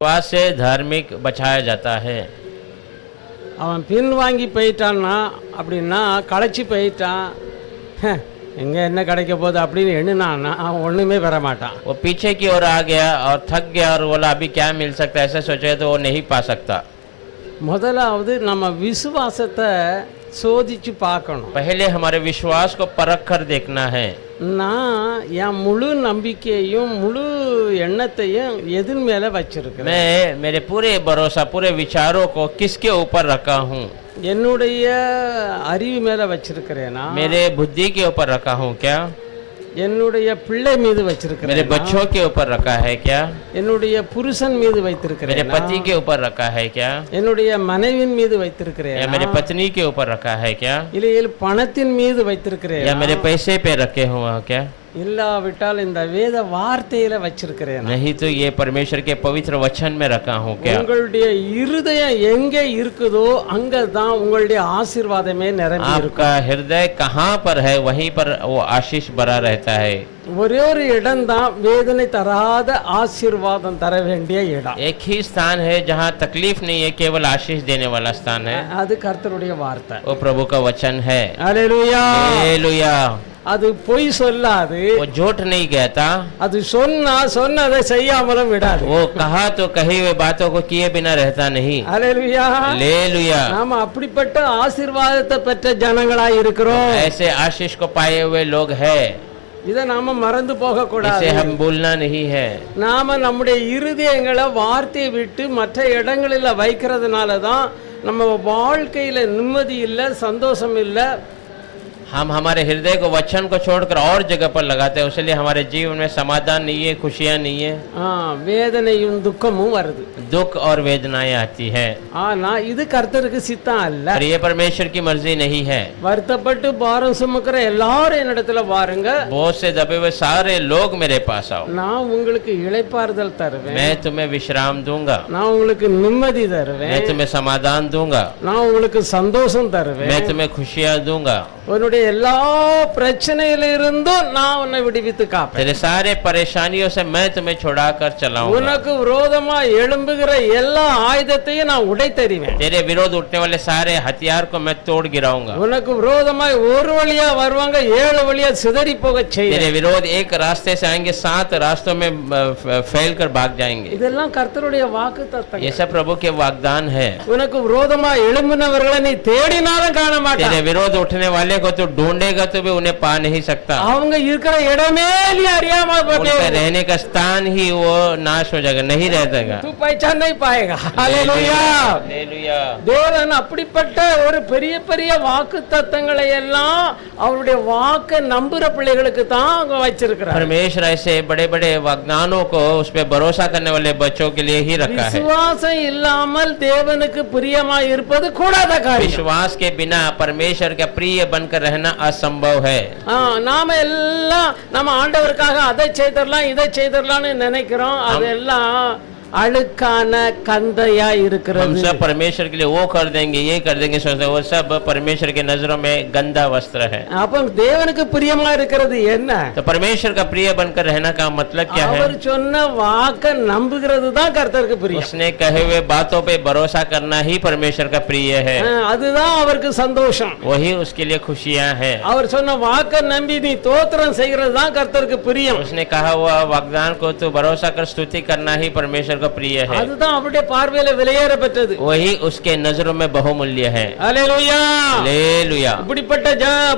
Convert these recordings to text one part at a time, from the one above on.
विश्वास से धार्मिक बचाया जाता है। அவன் பின்வாங்கி போயிட்டான்னா அப்படின்னா களைச்சி போயிட்டான், எங்கே என்ன கிடைக்க போகுது அப்படின்னு எண்ணுனான்னா அவன் ஒன்றுமே பெற மாட்டான். वो पीछे की ओर आ गया और थक गया और बोला अभी क्या मिल सकता है, ऐसा सोचे तो वो नहीं पा सकता। முதலாவது நம்ம விசுவாசத்தை சோதிச்சு பார்க்கணும். पहले हमारे विश्वास को परख कर देखना है। நான் என் முழு நம்பிக்கையையும் முழு எண்ணத்தையும் எதின் மேலே வச்சிருக்கிறேன். मैं मेरे पूरे भरोसा पूरे विचारों को किसके ऊपर रखा हूँ? என்னுடைய அறிவு மேலே வச்சிருக்கிறேனா, मेरे बुद्धि के ऊपर रखा हूँ क्या? என்னுடைய பிள்ளை மீது मेरे வச்சிருக்கிறேன், बच्चों के ऊपर रखा है क्या? என்னுடைய புருஷன் மீது मेरे வைத்திருக்கிறேன், पति के ऊपर रखा है क्या? என்னுடைய மனைவியின் மீது या வைத்திருக்கிறேன், मेरे पत्नी के ऊपर रखा है क्या? இல்லை பணத்தின் மீது வைத்திருக்கிறேன், या मेरे पैसे पे रखे हुआ क्या? இல்லாவிட்டால் இந்த வேத வார்த்தையில வச்சிருக்கிறேன். नहीं तो ये परमेश्वर के पवित्र वचन में रखा हूँ क्या? உங்களுடைய இருதயம் எங்கே இருக்குதோ அங்கதான் உங்களுடைய ஆசீர்வாதமே நிரம்பி இருக்கும். आपका हृदय कहाँ पर है वहीं पर वो आशीष भरा रहता है। ஒரே ஒரு இடம் தான் வேதனை தராத ஆசீர்வாதம் தர வேண்டிய இடம். एक ही स्थान है जहाँ तकलीफ नहीं है, केवल आशीष देने वाला स्थान है। அது கர்த்தருடைய வார்த்தை. वो प्रभु का वचन है। அல்லேலூயா. हालेलुया। அது பொய் சொல்லாது, वो झूठ नहीं कहता, அது சொன்னதை செய்யாமலும் விடாது. वो कहा तो कही हुई बातों को किए बिना रहता नहीं। அல்லேலூயா. हालेलुया। நாம அப்படிப்பட்ட ஆசீர்வாதத்தை பெற்ற ஜனங்களாய் இருக்கிறோம். ऐसे आशीष को पाए हुए लोग हैं, இதை நாம மறந்து போக கூடாது. इसे हम भूलना नहीं है। நாம நம்முடைய இருதயங்களை வார்த்தையை விட்டு மற்ற இடங்களில் வைக்கிறதுனால தான் நம்ம வாழ்க்கையில நிம்மதி இல்லை, சந்தோஷம் இல்லை. हम हमारे हृदय को वचन को छोड़कर और जगह पर लगाते हैं, इसलिए हमारे जीवन में समाधान नहीं है, खुशियां नहीं है, வேதனையும் துக்கமும் வருது, दुख और वेदनाएं आती है। ஆனா இது கர்த்தருக்கு சித்தம் அல்ல. पर ये परमेश्वर की मर्जी नहीं है। வருத்தப்பட்டு பாரம் சுமக்கிற எல்லாரும் என்னிடத்துல வாருங்க, बहुत से दबे हुए सारे लोग मेरे पास आओ, நான் உங்களுக்கு இளைப்பாறுதல் தருவேன், मैं तुम्हें विश्राम दूंगा, நான் உங்களுக்கு நிம்மதி मैं தருவேன், तुम्हें समाधान दूंगा, நான் உங்களுக்கு சந்தோஷம் தருவேன், मैं तुम्हें खुशियां दूंगा, உன்னுடைய எல்லா பிரச்சனையில இருந்தும் நான் உன்னை விடுவித்து காப்பேன், तेरे सारे परेशानियों से मैं तुम्हें छुड़ा कर चलाऊंगा, உனக்கு விரோதமா எழும்புகிற எல்லா ஆயுதத்தையும் நான் உடைத்தறிவேன், तेरे विरोध उठने वाले सारे हथियार को मैं तोड़ गिराऊंगा, உனக்கு விரோதமாய் ஒரு வழியா வருவாங்க 7 வழியா சிதறி போக செய்வேன். तेरे विरोध एक रास्ते से आएंगे 7 रास्तों में फैल कर भाग जाएंगे। இதெல்லாம் கர்த்தருடைய வாக்குத்தத்தங்கள். ये सब प्रभु के वागदान है। உனக்கு விரோதமா எழும்பினவர்களை நீ தேடினாலும் காண மாட்டாய், तेरे विरोध उठने वाले को तो ढूंढेगा तो भी उन्हें पा नहीं सकता, அவங்க இருக்கிற இடமே நீ அறியாம उनके रहने का स्थान ही वो नाश हो जाएगा, नहीं रहेगा। तू पहचान नहीं पाएगा। हालेलुया। हालेलुया। தேவன் அப்படிப்பட்ட ஒரு பெரிய பெரிய வாக்குத்தத்தங்களை எல்லாம் அவருடைய வாக்கை நம்புற பிள்ளைகளுக்கு தான் அவங்க வச்சிருக்கிறார். परमेश्वर ऐसे बड़े बड़े वाग्दानों को उस पे भरोसा करने वाले बच्चों के लिए ही रखा है। விசுவாசம் இல்லாமல் தேவனுக்கு பிரியமா இருப்பது கூடாத காரியம். विश्वास के बिना परमेश्वर का प्रिय बनकर रहना असंभव है। நாம எல்லாம் நம்ம ஆண்டவருக்காக அதை செய்தரலாம் இதை செய்தரலாம்னு நினைக்கிறோம், அதெல்லாம் அழுக்கான கந்தையா இருக்கிறது. हम सब परमेश्वर के लिए वो कर देंगे ये कर देंगे सोचते, वो सब परमेश्वर के नजरों में गंदा वस्त्र है। அப்ப தேவனுக்கு பிரியமா இருக்கிறது என்ன? तो परमेश्वर का प्रिय बनकर रहना का मतलब क्या है? அவர் சொன்ன வாக்க நம்புகிறது தான் கர்த்தருக்கு பிரியம். उसने कहे हुए बातों पे भरोसा करना ही परमेश्वर का प्रिय है, அதுதான் அவருக்கு சந்தோஷம், वही उसके लिए खुशियां है। அவர் சொன்ன வாக்க நம்பி நீ தோத்திரம் செய்கிறது தான் கர்த்தருக்கு பிரியம். उसने कहा हुआ वाग्दान को तो भरोसा कर स्तुति करना ही परमेश्वर का प्रिय है, அதுதான் அவருடைய பார்வையில விலையேற பெற்றது, वही उसके नजरों में बहुमूल्य है। அல்லேலூயா हालेलुया। இப்படிப்பட்ட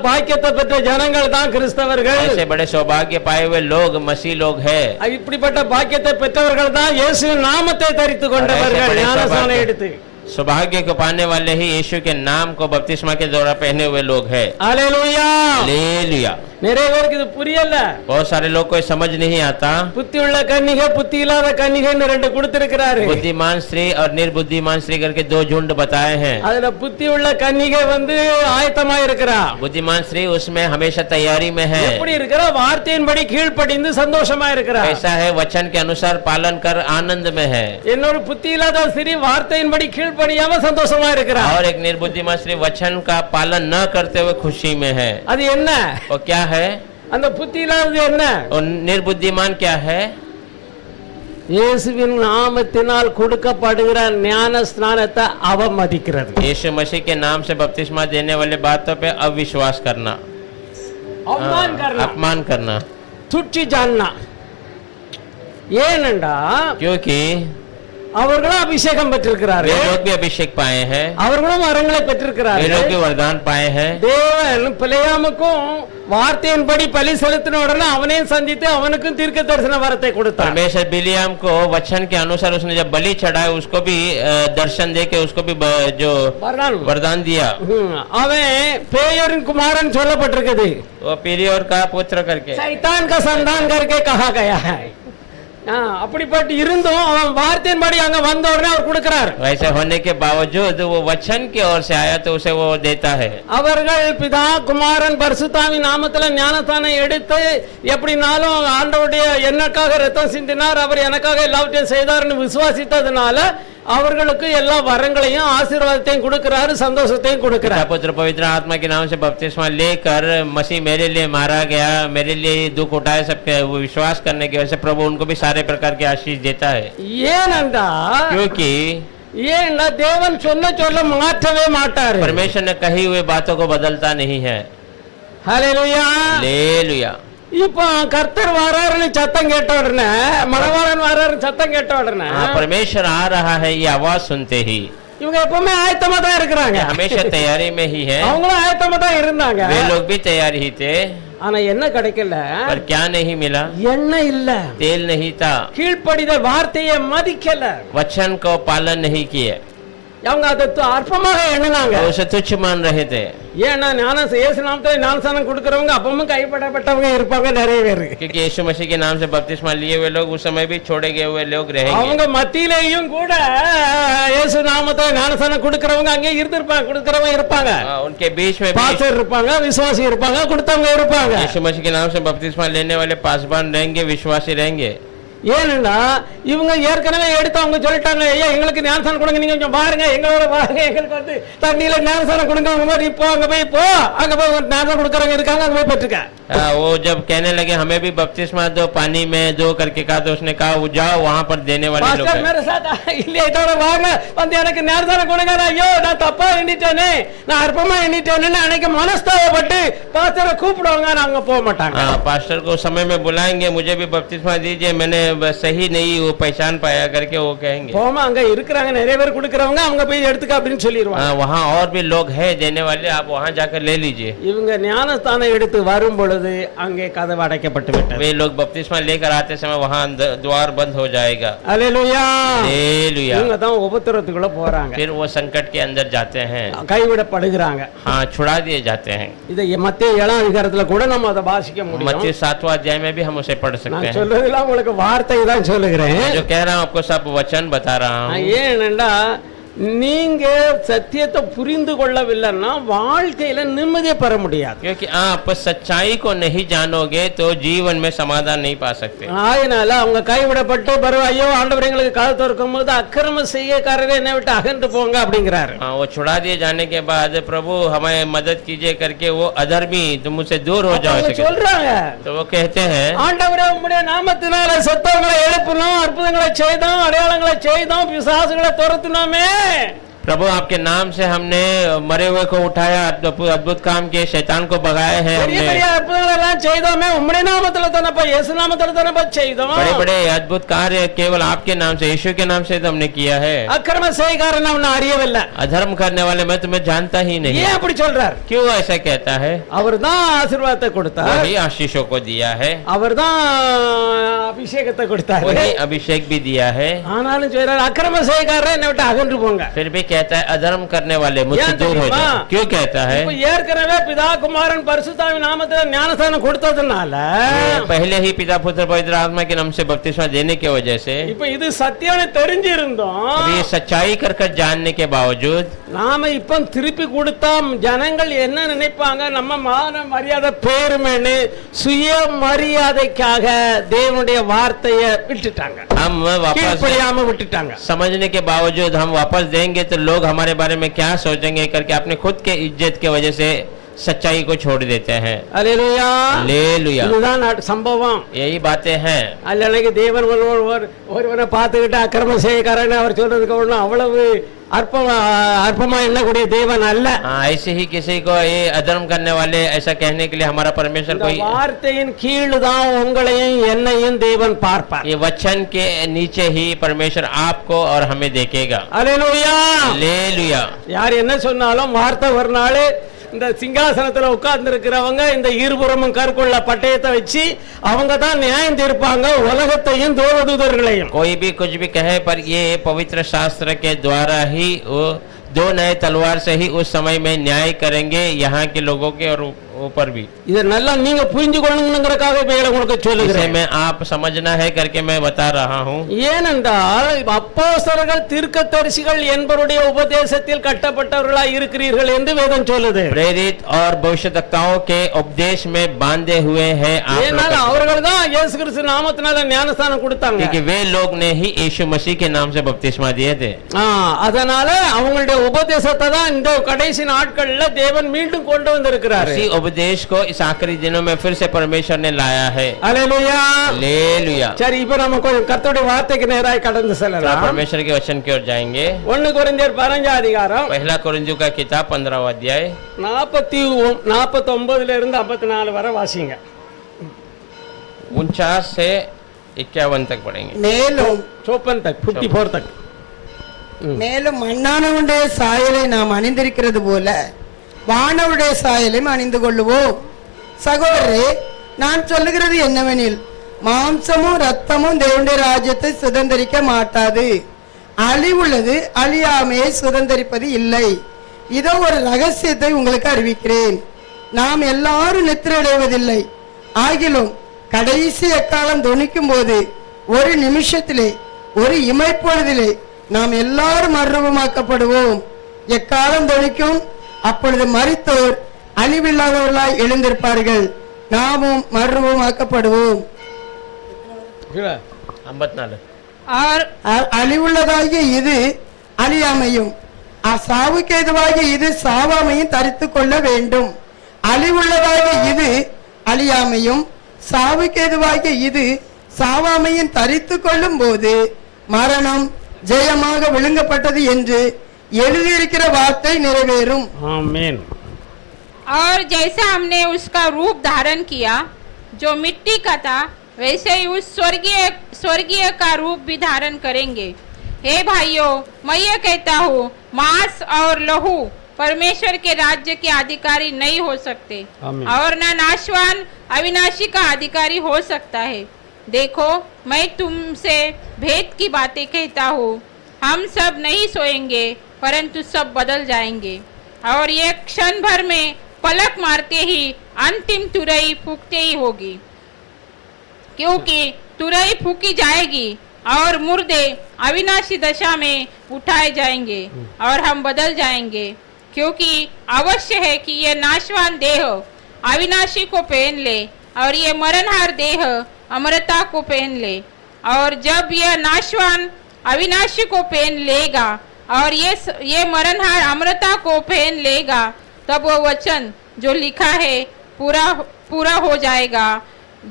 பாக்கியத்தை பெற்ற ஜனங்கள் தான் கிறிஸ்தவர்கள். ऐसे बड़े सौभाग्य पाए हुए लोग मसीह लोग हैं, இப்படிப்பட்ட பாக்கியத்தை பெற்றவர்கள் தான் இயேசுவின் நாமத்தை தரித்து கொண்டவர்கள், ஞானஸ்நானம் எடுத்து सौभाग्य को पाने वाले ही यीशु के नाम को बपतिस्मा के द्वारा पहने हुए लोग हैं। அல்லேலூயா। हालेलुया। நிறைய பேருக்கு இது புரியல, बहुत सारे लोग को समझ नहीं आता। புத்தி உள்ள கன்னிகை புத்தி இல்லாத கன்னிகைன்னு 2 கொடுத்திருக்கிறாரு. बुद्धिमान स्त्री और निर्बुद्धिमान स्त्री करके 2 झुंड बताए हैं। அதுல புத்தி உள்ள கன்னிகை ஆயத்தமா இருக்கிறா, बुद्धिमान स्त्री उसमें हमेशा तैयारी में है। எப்படி இருக்கிறா? வார்த்தையின்படி கீழ்ப்படிந்து சந்தோஷமா இருக்கிறா. ऐसा है वचन के अनुसार पालन कर आनंद में है। இன்னொரு புத்தி இல்லாத ஸ்திரீ வார்த்தையின்படி கீழ்ப்படியாம சந்தோஷமா இருக்கிறா. और एक निर्बुद्धिमान स्त्री वचन का पालन न करते हुए खुशी में है। அது என்ன? वो क्या है? அந்த புத்தி இல்லாதது என்ன? और निर्बुद्धिमान क्या है? இயேசுவின் நாமத்தினால் கொடுக்கப்படுகிற ஞான ஸ்நானத்தை அவமதிக்கிறது. यीशु मसीह के नाम से बपतिस्मा देने वाले बातों पे अविश्वास करना, அவமான் करना, अपमान करना, துச்சி जानना. ஏனென்றா क्योंकि அவர்களும் அபிஷேகம் பெற்றிருக்கிறார்கள், वे लोग भी अभिषेक पाए हैं, அவர்களும் வரங்களை वे பெற்றிருக்கிறார்கள். लोग भी वरदान पाए हैं. தேவன் பிலேயாமுக்கும் வார்த்தையின்படி பலி செலுத்தின உடனே அவனையும் சந்தித்து அவனுக்கும் தீர்க்க தரிசன வரத்தை கொடுத்தார். परमेश्वर बिलियाम को वचन के अनुसार उसने जब बलि चढ़ाया उसको भी दर्शन दे के उसको भी जो वरदान दिया. அவன் பேயோரின் குமாரன் சொல்லப்பட்டிருக்குது. वो पीरियोर का पुत्र करके சைத்தான் का संतान करके कहा गया है. அப்படிப்பட்டு இருந்தும் அவன் வார்த்தையின்படி அங்க வந்த உடனே அவர் கொடுக்கிறார். वैसे होने के बावजूद वो वचन की ओर से आया तो उसे वो देता है. அவர்கள் பிதா குமாரன் பரிசுத்தாவின் நாமத்துல ஞானஸ்நானம் எடுத்து எப்படினாலும் ஆண்டவருடைய எனக்காக ரத்தம் சிந்தினார், அவர் எனக்காக எல்லாவற்றையும் செய்தார்னு விசுவாசித்ததுனால அவர்களுக்கு எல்லா வரங்களையும் ஆசீர்வாதத்தையும் கொடுக்கிறாரு, சந்தோஷத்தையும் கொடுக்கிறார். पुत्र पवित्र आत्मा के नाम से बपतिस्मा लेकर मसीह मेरे लिए मारा गया, मेरे लिए दुख उठाए, सबके वो विश्वास करने की वजह से प्रभु उनको भी सारे प्रकार के आशीष देता है. ஏனென்றா क्योंकि ஏன்னா தேவன் சொன்ன சொல்ல மாற்றவே மாட்டார். परमेश्वर ने कही हुई बातों को बदलता नहीं है. ஹல்லேலூயா. हालेलुया. இப்போ கர்த்தர் வராருன்னு சத்தம் கேட்ட உடனே, மணவாளன் வராருன்னு சத்தம் கேட்ட உடனே परमेश्वर आ रहा है ये आवाज सुनते ही இவங்க எப்பவுமே ஆயத்தமா தான் இருக்கிறாங்க. हमेशा तैयारी में ही है. அவங்களும் ஆயத்தமா தான் இருந்தாங்க. वे लोग भी तैयार ही थे. ஆனா என்ன கிடைக்கல? पर क्या नहीं मिला? எண்ணெய் இல்ல, तेल नहीं था, கீழ்ப்படிதல் வார்த்தையை மதிக்கல, वचन को पालन नहीं किए, அவங்க அதை அற்பமாக எண்ணினாங்க. उसे तुच्छ मान रहे थे. ஏன்னா இயேசு நாமத்துல ஞானஸ்நானம் கொடுக்கறவங்க அப்பவும் கைப்படப்பட்டவங்க இருப்பாங்க நிறைய பேர். क्योंकि यीशु मसीह के नाम से बपतिस्मा लिए हुए लोग उस समय भी छोड़े गए हुए लोग रहेंगे. அவங்க மத்தியிலேயும் கூட இயேசு நாமத்துல ஞானஸ்நானம் கொடுக்கறவங்க அங்கே இருந்திருப்பாங்க, கொடுக்கறவங்க இருப்பாங்க, उनके बीच में பாஸ்டர் இருப்பாங்க, விசுவாசி இருப்பாங்க, கொடுத்தவங்க இருப்பாங்க. यीशु मसीह के नाम से बपतिस्मा लेने वाले पासवान रहेंगे, विश्वासी रहेंगे. ஏன்னா இவங்க ஏற்கனவே எடுத்து அவங்க சொல்லிட்டாங்க, ஐயா எங்களுக்கு ஞானஸ்நானம் கொடுங்க, நீங்க கொஞ்சம் பாருங்க, எங்களோட பாருங்க, எங்களுக்கு வந்து தண்ணியில ஞானஸ்நானம் கொடுங்க, மாதிரி இப்போ அங்க போய் அங்க போய் ஞானஸ்நானம் கொடுக்கறவங்க இருக்காங்க, அங்க போய் பெற்றுக்க. वो जब कहने लगे हमें भी बपतिस्मा दो, पानी में दो करके कहा तो उसने कहा वो जाओ वहां पर देने वाले लोग हैं. मेरे साथ இல்லையே இதோட வாங்க வந்து எனக்கு ஞானஸ்நானம் கொடுங்க, ஐயோ நான் தப்பா எண்ணிட்டேனே, நான் அற்பமா எண்ணிட்டேன்னு அன்னைக்கு மனஸ்தாபப்பட்டு பாஸ்டரை கூப்பிடுவாங்க, நாங்க போக மாட்டாங்க. पास्टर को उस समय में बुलाएंगे, मुझे भी बपतिस्मा दीजिए, मैंने सही नहीं वो पहचान पाया करके वो कहेंगे. போமா அங்க இருக்கிறாங்க நிறைய பேர் கொடுக்கறவங்க, அவங்க போய் எடுத்துக்க அப்படின்னு சொல்லிடுவாங்க. वहाँ और भी लोग हैं देने वाले, आप वहाँ जाकर ले लीजिए. இவங்க ஞானஸ்தானம் எடுத்து வரும் பொழுது அங்கே கதவு அடைக்கப்பட்டு விட்டது. वे लोग बपतिस्मा लेकर आते समय वहाँ द्वार बंद हो जाएगा. அல்லேலூயா. हालेलुया. இவங்க தான் உபத்திரத்துக்குள்ள போறாங்க, फिर वो संकट के अंदर जाते हैं, கைவிடப்படுகிறாங்க. हाँ छुड़ा दिए जाते हैं. இதை மத்தேயு 7ஆம் அதிகாரத்துல கூட நம்ம அதை வாசிக்க முடியும். मत्ती 7वां अध्याय में भी हम उसे पढ़ सकते நான் हैं. சொல்றதெல்லாம் உங்களுக்கு வார்த்தை தான் சொல்லுகிறேன். जो कह रहा हूँ आपको सब वचन बता रहा हूँ. ஏனென்றா நீங்க சத்தியத்தை புரிந்து கொள்ளவில்லைன்னா வாழ்க்கையில நிம்மதியை பெற முடியாது. क्योंकि आप सच्चाई को नहीं जानोगे तो जीवन में समाधान नहीं पा सकते. அதனால அவங்க கைவிடப்பட்டு பரவ ஐயோ ஆண்டவர் எங்களுக்கு காது திறக்கும் போது அக்கிரம செய்யக்காரரே என்னை விட்டு அகன்று போங்க அப்படிங்கிறாரு. वो छुड़ा दिए जाने के बाद प्रभु हमें मदद कीजिए करके वो अधर्मी तुम मुझसे दूर हो जाओ சொல்றாங்க. तो वो कहते हैं ஆண்டவரே உம்முடைய நாமத்தினால செத்தவங்களை எழுப்பினோம், அற்புதங்களை செய்தோம், அடையாளங்களை செய்தோம், பிசாசுகளை துரத்தினோமே. प्रभु आपके नाम से हमने मरे हुए को उठाया, अद्भुत काम किए, शैतान को भगाए हैं, हमने बड़े बड़े अद्भुत कार्य केवल आपके नाम से, यीशु के नाम से तो हमने किया है. अधर्म करने वाले मैं तुम्हें जानता ही नहीं. क्यों ऐसा कहता है? वही आशीषों को दिया है, वही अभिषेक भी दिया है. फिर भी कहता है अधर्म करने वाले मुझसे दूर हो जाओ. क्यों कहता है? पिता कुमारन परिशुद्धात्मा नामத்தில் ஞானஸ்நானம் கொடுத்ததனால पहले ही पिता पुत्र पवित्र आत्मा के नाम से बपतिस्मा देने की वजह से இப்போ இது சத்தியம்னு தெரிஞ்சிருந்தோம், ये सच्चाई कर जानने के बावजूद நாம இப்போ திருப்பி கொடுத்தா ஜனங்கள் என்ன நினைப்பாங்க, நம்ம மான மரியாதை பேருமேன்னு சுய மரியாதைக்காக தேவனுடைய வார்த்தையை விட்டுட்டாங்க. हम वापस விட்டுட்டாங்க. समझने के बावजूद हम वापस देंगे तो लोग हमारे बारे में क्या सोचेंगे करके अपने खुद के इज्जत के वजह से सच्चाई को छोड़ देते हैं। அல்லேலூயா. हालेलुया। இதுதான் சம்பவம். यही बातें हैं। அல்ல அன்னைக்கு தேவன் ஒருவனை பார்த்துக்கிட்டு அக்கிரமம் செய்யக்காரன்னு அவர் சொல்றதுக்கு ஒன்றும் அவ்வளவு அற்பமா எண்ணக்கூடிய தேவன் அல்ல. ऐसे ही किसी को ये अधर्म करने वाले ऐसा कहने के लिए हमारा परमेश्वर இந்த कोई, வார்த்தையின் கீழ் தான் உங்களையும் என்னையும் தேவன் பார்ப்பார். ये वचन के नीचे ही परमेश्वर आपको और हमें देखेगा। அல்லேலூயா. हालेलुया। யார் என்ன சொன்னாலும் வார்த்தை ஒரு நாள் இந்த சிங்காசனத்துல உட்கார்ந்து இருக்கிறவங்க இந்த இருபுறமும் கற்கொள்ள பட்டயத்தை வச்சு அவங்க தான் நியாயம் தீர்ப்பாங்க உலகத்தையும் தேவதூதர்களையும். कोई भी कुछ भी कहे पर ये पवित्र शास्त्र के द्वारा ही वो दो नए तलवार से ही उस समय में न्याय करेंगे, यहाँ के लोगों के और ऊपर भी। இத நல்லா நீங்க புரிஞ்சுக்கணும்ங்கறதுக்காக இப்ப உங்களுக்கு इसे சொல்லுகிறேன். मैं आप समझना है करके मैं बता रहा हूँ। ஏனென்றால் அப்போஸ்தலர்கள் தீர்க்கதரிசிகள் என்பவருடைய உபதேசத்தில் கட்டப்பட்டவர்களாய் இருக்கிறீர்கள் என்று வேதம் சொல்லுது. प्रेरित और भविष्यवक्ताओं के उपदेश में बांधे हुए हैं आप ஏனால் लोग, அவர்கள் தான் இயேசு கிறிஸ்து நாமத்தினால ஞானஸ்நானம் கொடுத்தாங்க. क्योंकि वे लोग ने ही यीशु मसीह के नाम से बपतिस्मा दिए थे। அதனால அவங்களுடைய உபதேசத்தை தான் இந்த கடைசி நாட்கள்ல தேவன் மீண்டும் கொண்டு வந்திருக்கிறார். उसी उपदेश को इस आखिरी दिनों में फिर से परमेश्वर ने लाया है। அல்லேலூயா. हालेलुया। சரி, இப்ப நம்ம கொஞ்சம் கர்த்தருடைய வார்த்தைக்கு நேராய் கடந்து तो செல்லலாம். परमेश्वर के वचन की ओर जाएंगे। 1 கொரிந்தியர் 15 அதிகாரம் पहला कोरिन्थियों का किताब 15वां अध्याय 49 இருந்து 54 வரை வாசிங்க. 49 से 51 तक पढ़ेंगे। மேலும் 54 तक 54 तक. மேலும் மண்ணானவனுடைய சாயலை நாம் அணிந்திருக்கிறது போல வானவருடைய சாயலையும் அணிந்து கொள்ளுவோம். சகோதரரே, நான் சொல்லுகிறது என்னவெனில் மாம்சமும் ரத்தமும் தேவனுடைய ராஜ்யத்தை சுதந்தரிக்க மாட்டாது. அழிவுள்ளது அழியாமையை சுதந்தரிப்பது இல்லை. இதோ ஒரு ரகசியத்தை உங்களுக்கு அறிவிக்கிறேன். நாம் எல்லாரும் நித்திரையடைவதில்லை. ஆகிலும் கடைசி எக்காலம் தொனிக்கும் போது ஒரு நிமிஷத்திலே ஒரு இமைப்பொழுதிலே நாம் எல்லாரும் மறுரூபமாக்கப்படுவோம். எக்காலம் தொனிக்கும், அப்பொழுது மரித்தோர் அழிவில்லாதவர்களாய் எழுந்திருப்பார்கள், நாமும் மறுரூபமாக்கப்படுவோம். 54 அழிவுள்ளதாகிய இது அழியாமையும் சாவுக்கு ஏதுவாகிய இது சாவாமையும் தரித்து கொள்ள வேண்டும். அழிவுள்ளதாகிய இது அழியாமையும் சாவுக்கு ஏதுவாகிய இது சாவாமையும் தரித்து கொள்ளும் போது மரணம் ஜெயமாக விழுங்கப்பட்டது என்று எழுதியிருக்கிற வார்த்தை நிறைவேறும். ஆமென். और जैसा हमने उसका रूप धारण किया जो मिट्टी का था, वैसे ही उस स्वर्गीय का रूप भी धारण करेंगे। हे भाइयों, मैं ये कहता हूँ, मांस और लहू परमेश्वर के राज्य के अधिकारी नहीं हो सकते आमीन। और न नाशवान अविनाशी का अधिकारी हो सकता है। देखो, मैं तुमसे भेद की बातें कहता हूँ, हम सब नहीं सोएंगे परंतु सब बदल जाएंगे, और ये क्षण भर में पलक मारते ही अंतिम तुरई फूकते ही होगी, क्योंकि तुरई फूकी जाएगी और मुर्दे अविनाशी दशा में उठाए जाएंगे और हम बदल जाएंगे। क्योंकि अवश्य है कि ये नाशवान देह अविनाशी को पहन ले और ये मरणहार देह अमरता को पहन ले। और जब यह नाशवान अविनाशी को पहन लेगा और ये मरणहार अमरता को पहन लेगा, तब वो वचन जो लिखा है पूरा हो जाएगा,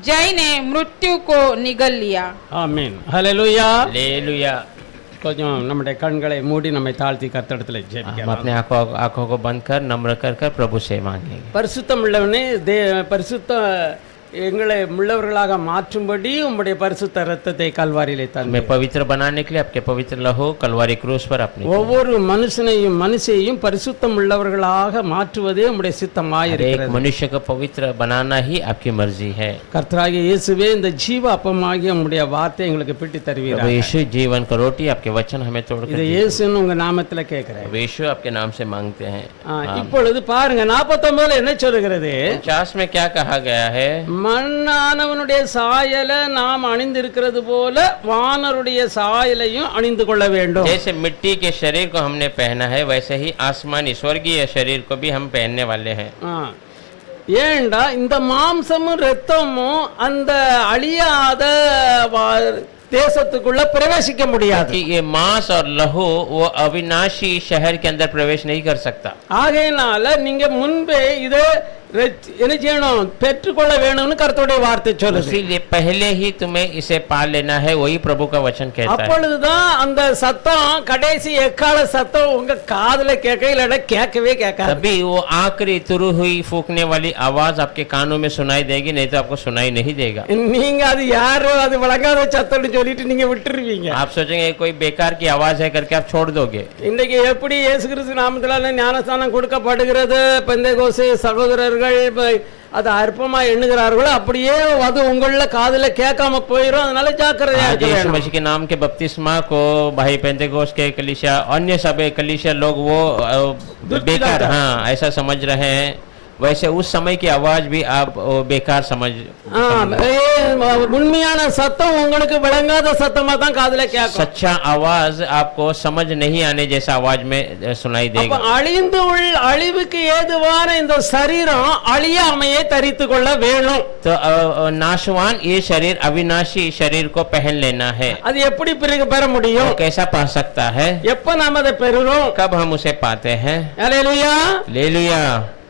जय ने मृत्यु को निगल लिया। ஆமென். ஹல்லேலூயா. हालेलुया। கொஞ்சம் நம்முடைய கண்களை மூடி நம்மை தாழ்த்தி கர்த்தரிடத்தில் हम ஜெபிக்கலாம். अपने आंखों को बंद कर नम्र कर प्रभु से मांगेंगे। பரிசுத்தம் உள்ளவனே, பரிசுத்த எங்களை உள்ளவர்களாக மாற்றும்படி உம்முடைய பரிசுத்த இரத்தத்தை கல்வாரியிலே हमें தந்தீர். पवित्र बनाने के लिए आपके पवित्र लहू कलवारी क्रूस पर अपने ஒவ்வொரு மனுஷனையும் பரிசுத்தம் உள்ளவர்களாக மாற்றுவதே உம்முடைய एक சித்தமாயிருக்கிறது. मनुष्य को पवित्र बनाना ही आपकी मर्जी है। கர்த்தராகிய இயேசுவே, இந்த ஜீவ அப்பமாகிய உம்முடைய வார்த்தை எங்களுக்கு பிட்டி प्रभु தருவீராக. यीशु जीवन का रोटी आपके वचन हमें तोड़ कर இதை दीजिए। இயேசுன்னு உங்க நாமத்துல கேட்கிறேன். प्रभु यीशु आपके नाम से मांगते हैं। இப்பொழுது பாருங்க 49 என்ன சொல்லுகிறது? 49 में क्या कहा गया है? மண்ணானவனுடைய சாயலை நாம் அணிந்திருக்கிறது போல வானருடைய சாயலையும் அணிந்து கொள்ள வேண்டும். जैसे मिट्टी के शरीर को हमने पहना है, वैसे ही आसमानी स्वर्गीय शरीर को भी हम पहनने वाले हैं। ஏண்டா இந்த மாம்சமும் ரத்தமும் அந்த அழியாத தேசத்துக்குள்ள பிரவேசிக்க முடியாது. कि ये मांस और लहू वो अविनाशी शहर के अंदर प्रवेश नहीं कर सकता. ஆகையினால நீங்க முன்பே இதை என்ன செய்யணும், பெற்றுக்கொள்ள வேணும்னு கர்த்தருடைய வார்த்தை சொல்லுது. इसीलिए पहले ही तुम्हें इसे पा लेना है, वही प्रभु का वचन कहता है. அப்பொழுதுதான் அந்த சத்தம், கடைசி எக்கால சத்தம் உங்க காதுல கேட்கல, கேட்கவே கேட்காது. तभी वो आखिरी तुरु हुई फूकने वाली आवाज आपके कानों में सुनाई देगी, नहीं तो आपको सुनाई नहीं देगा. நீங்க அது யாரோ அது வழங்காத சத்தம்னு சொல்லிட்டு நீங்க விட்டுருவீங்க. आप सोचेंगे कोई बेकार की आवाज है करके आप छोड़ दोगे. இன்னைக்கு எப்படி இயேசு கிறிஸ்து நாமத்தினால ஞானஸ்நானம் கொடுக்கப்படுகிறது, பெந்தேகோஸ்தே சகோதரர்கள் அது அற்பமா எண்ணுகிறார்களோ அப்படியே அது உங்கள காதுல கேட்காம போயிடும். அதனால ஜாக்கிரதையா आज இருக்க यीशु வேண்டும். मसीह के नाम के बपतिस्मा को भाई पेंतेकोस्त के कलीसिया अन्य सब कलीसिया लोग वो बेकार, हाँ ऐसा समझ रहे हैं. वैसे उस समय की आवाज भी आप बेकार समझ. உண்மையான சத்தம் உங்களுக்கு விளங்காத சத்தமா தான் காதுல கேட்கும். सच्चा आवाज आपको समझ नहीं आने जैसा आवाज में सुनाई देगा. அழிந்து அழிவுக்கு ஏதுவான இந்த சரீரம் அழியாமையை தரித்துக் கொள்ள வேணும். तो नाशवान ये शरीर अविनाशी शरीर को पहन लेना है. அது எப்படி பெற முடியும்? कैसा पा सकता है? எப்ப நாம அதை பெறுறோம்? कब हम उसे पाते हैं? அல்லேலூயா. लेलुया.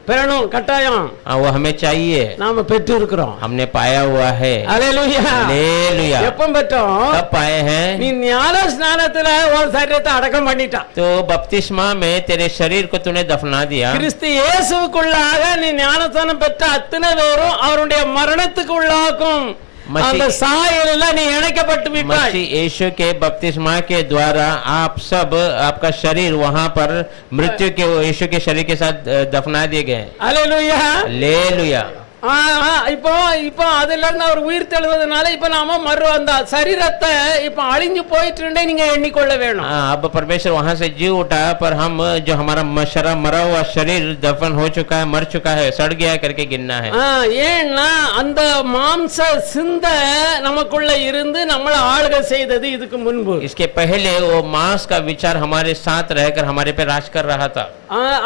பெறணும் கட்டாயம். वो हमें चाहिए. நாம பெற்று இருக்கிறோம். हमने पाया हुआ है. அல்லேலூயா. लेलुया. எப்ப பெற்றோம்? कब पाए हैं? நீ ஞான ஸ்நானத்துல உன் சரீரத்தை அடக்கம் பண்ணிட்ட. तो बपतिस्मा में तेरे शरीर को तूने दफना दिया. கிறிஸ்து இயேசுவுக்குள்ளாக நீ ஞானஸ்நானம் பெற்ற அத்தனை பேரும் அவருடைய மரணத்துக்கு உள்ளாக்கும் அந்த சாயலில் நீ இணைக்கப்பட்டு விட்டாய். मसीह यीशु के बपतिस्मा के द्वारा आप सब आपका शरीर वहां पर मृत्यु के यीशु के शरीर के साथ दफना दिए गए. அல்லேலூயா. लेलुया. இப்போ இப்போ அதுல இருந்து அவர் உயிர் தெழுவதனால இப்ப நாம அந்த சரீரத்தை இப்ப அழிஞ்சு போயிட்டு நீங்க எண்ணிக்கொள்ள வேணும். अब परमेश्वर वहां से जी उठा, पर हम जो हमारा मरा हुआ शरीर दफन हो चुका है, मर चुका है, सड़ गया है करके गिनना है. ஏன்னா அந்த மாம்ச சிந்த நமக்குள்ள இருந்து நம்மள ஆளுகை செய்தது இதுக்கு முன்பு. इसके पहले वो मांस का विचार हमारे साथ रहकर हमारे पे राज कर रहा था.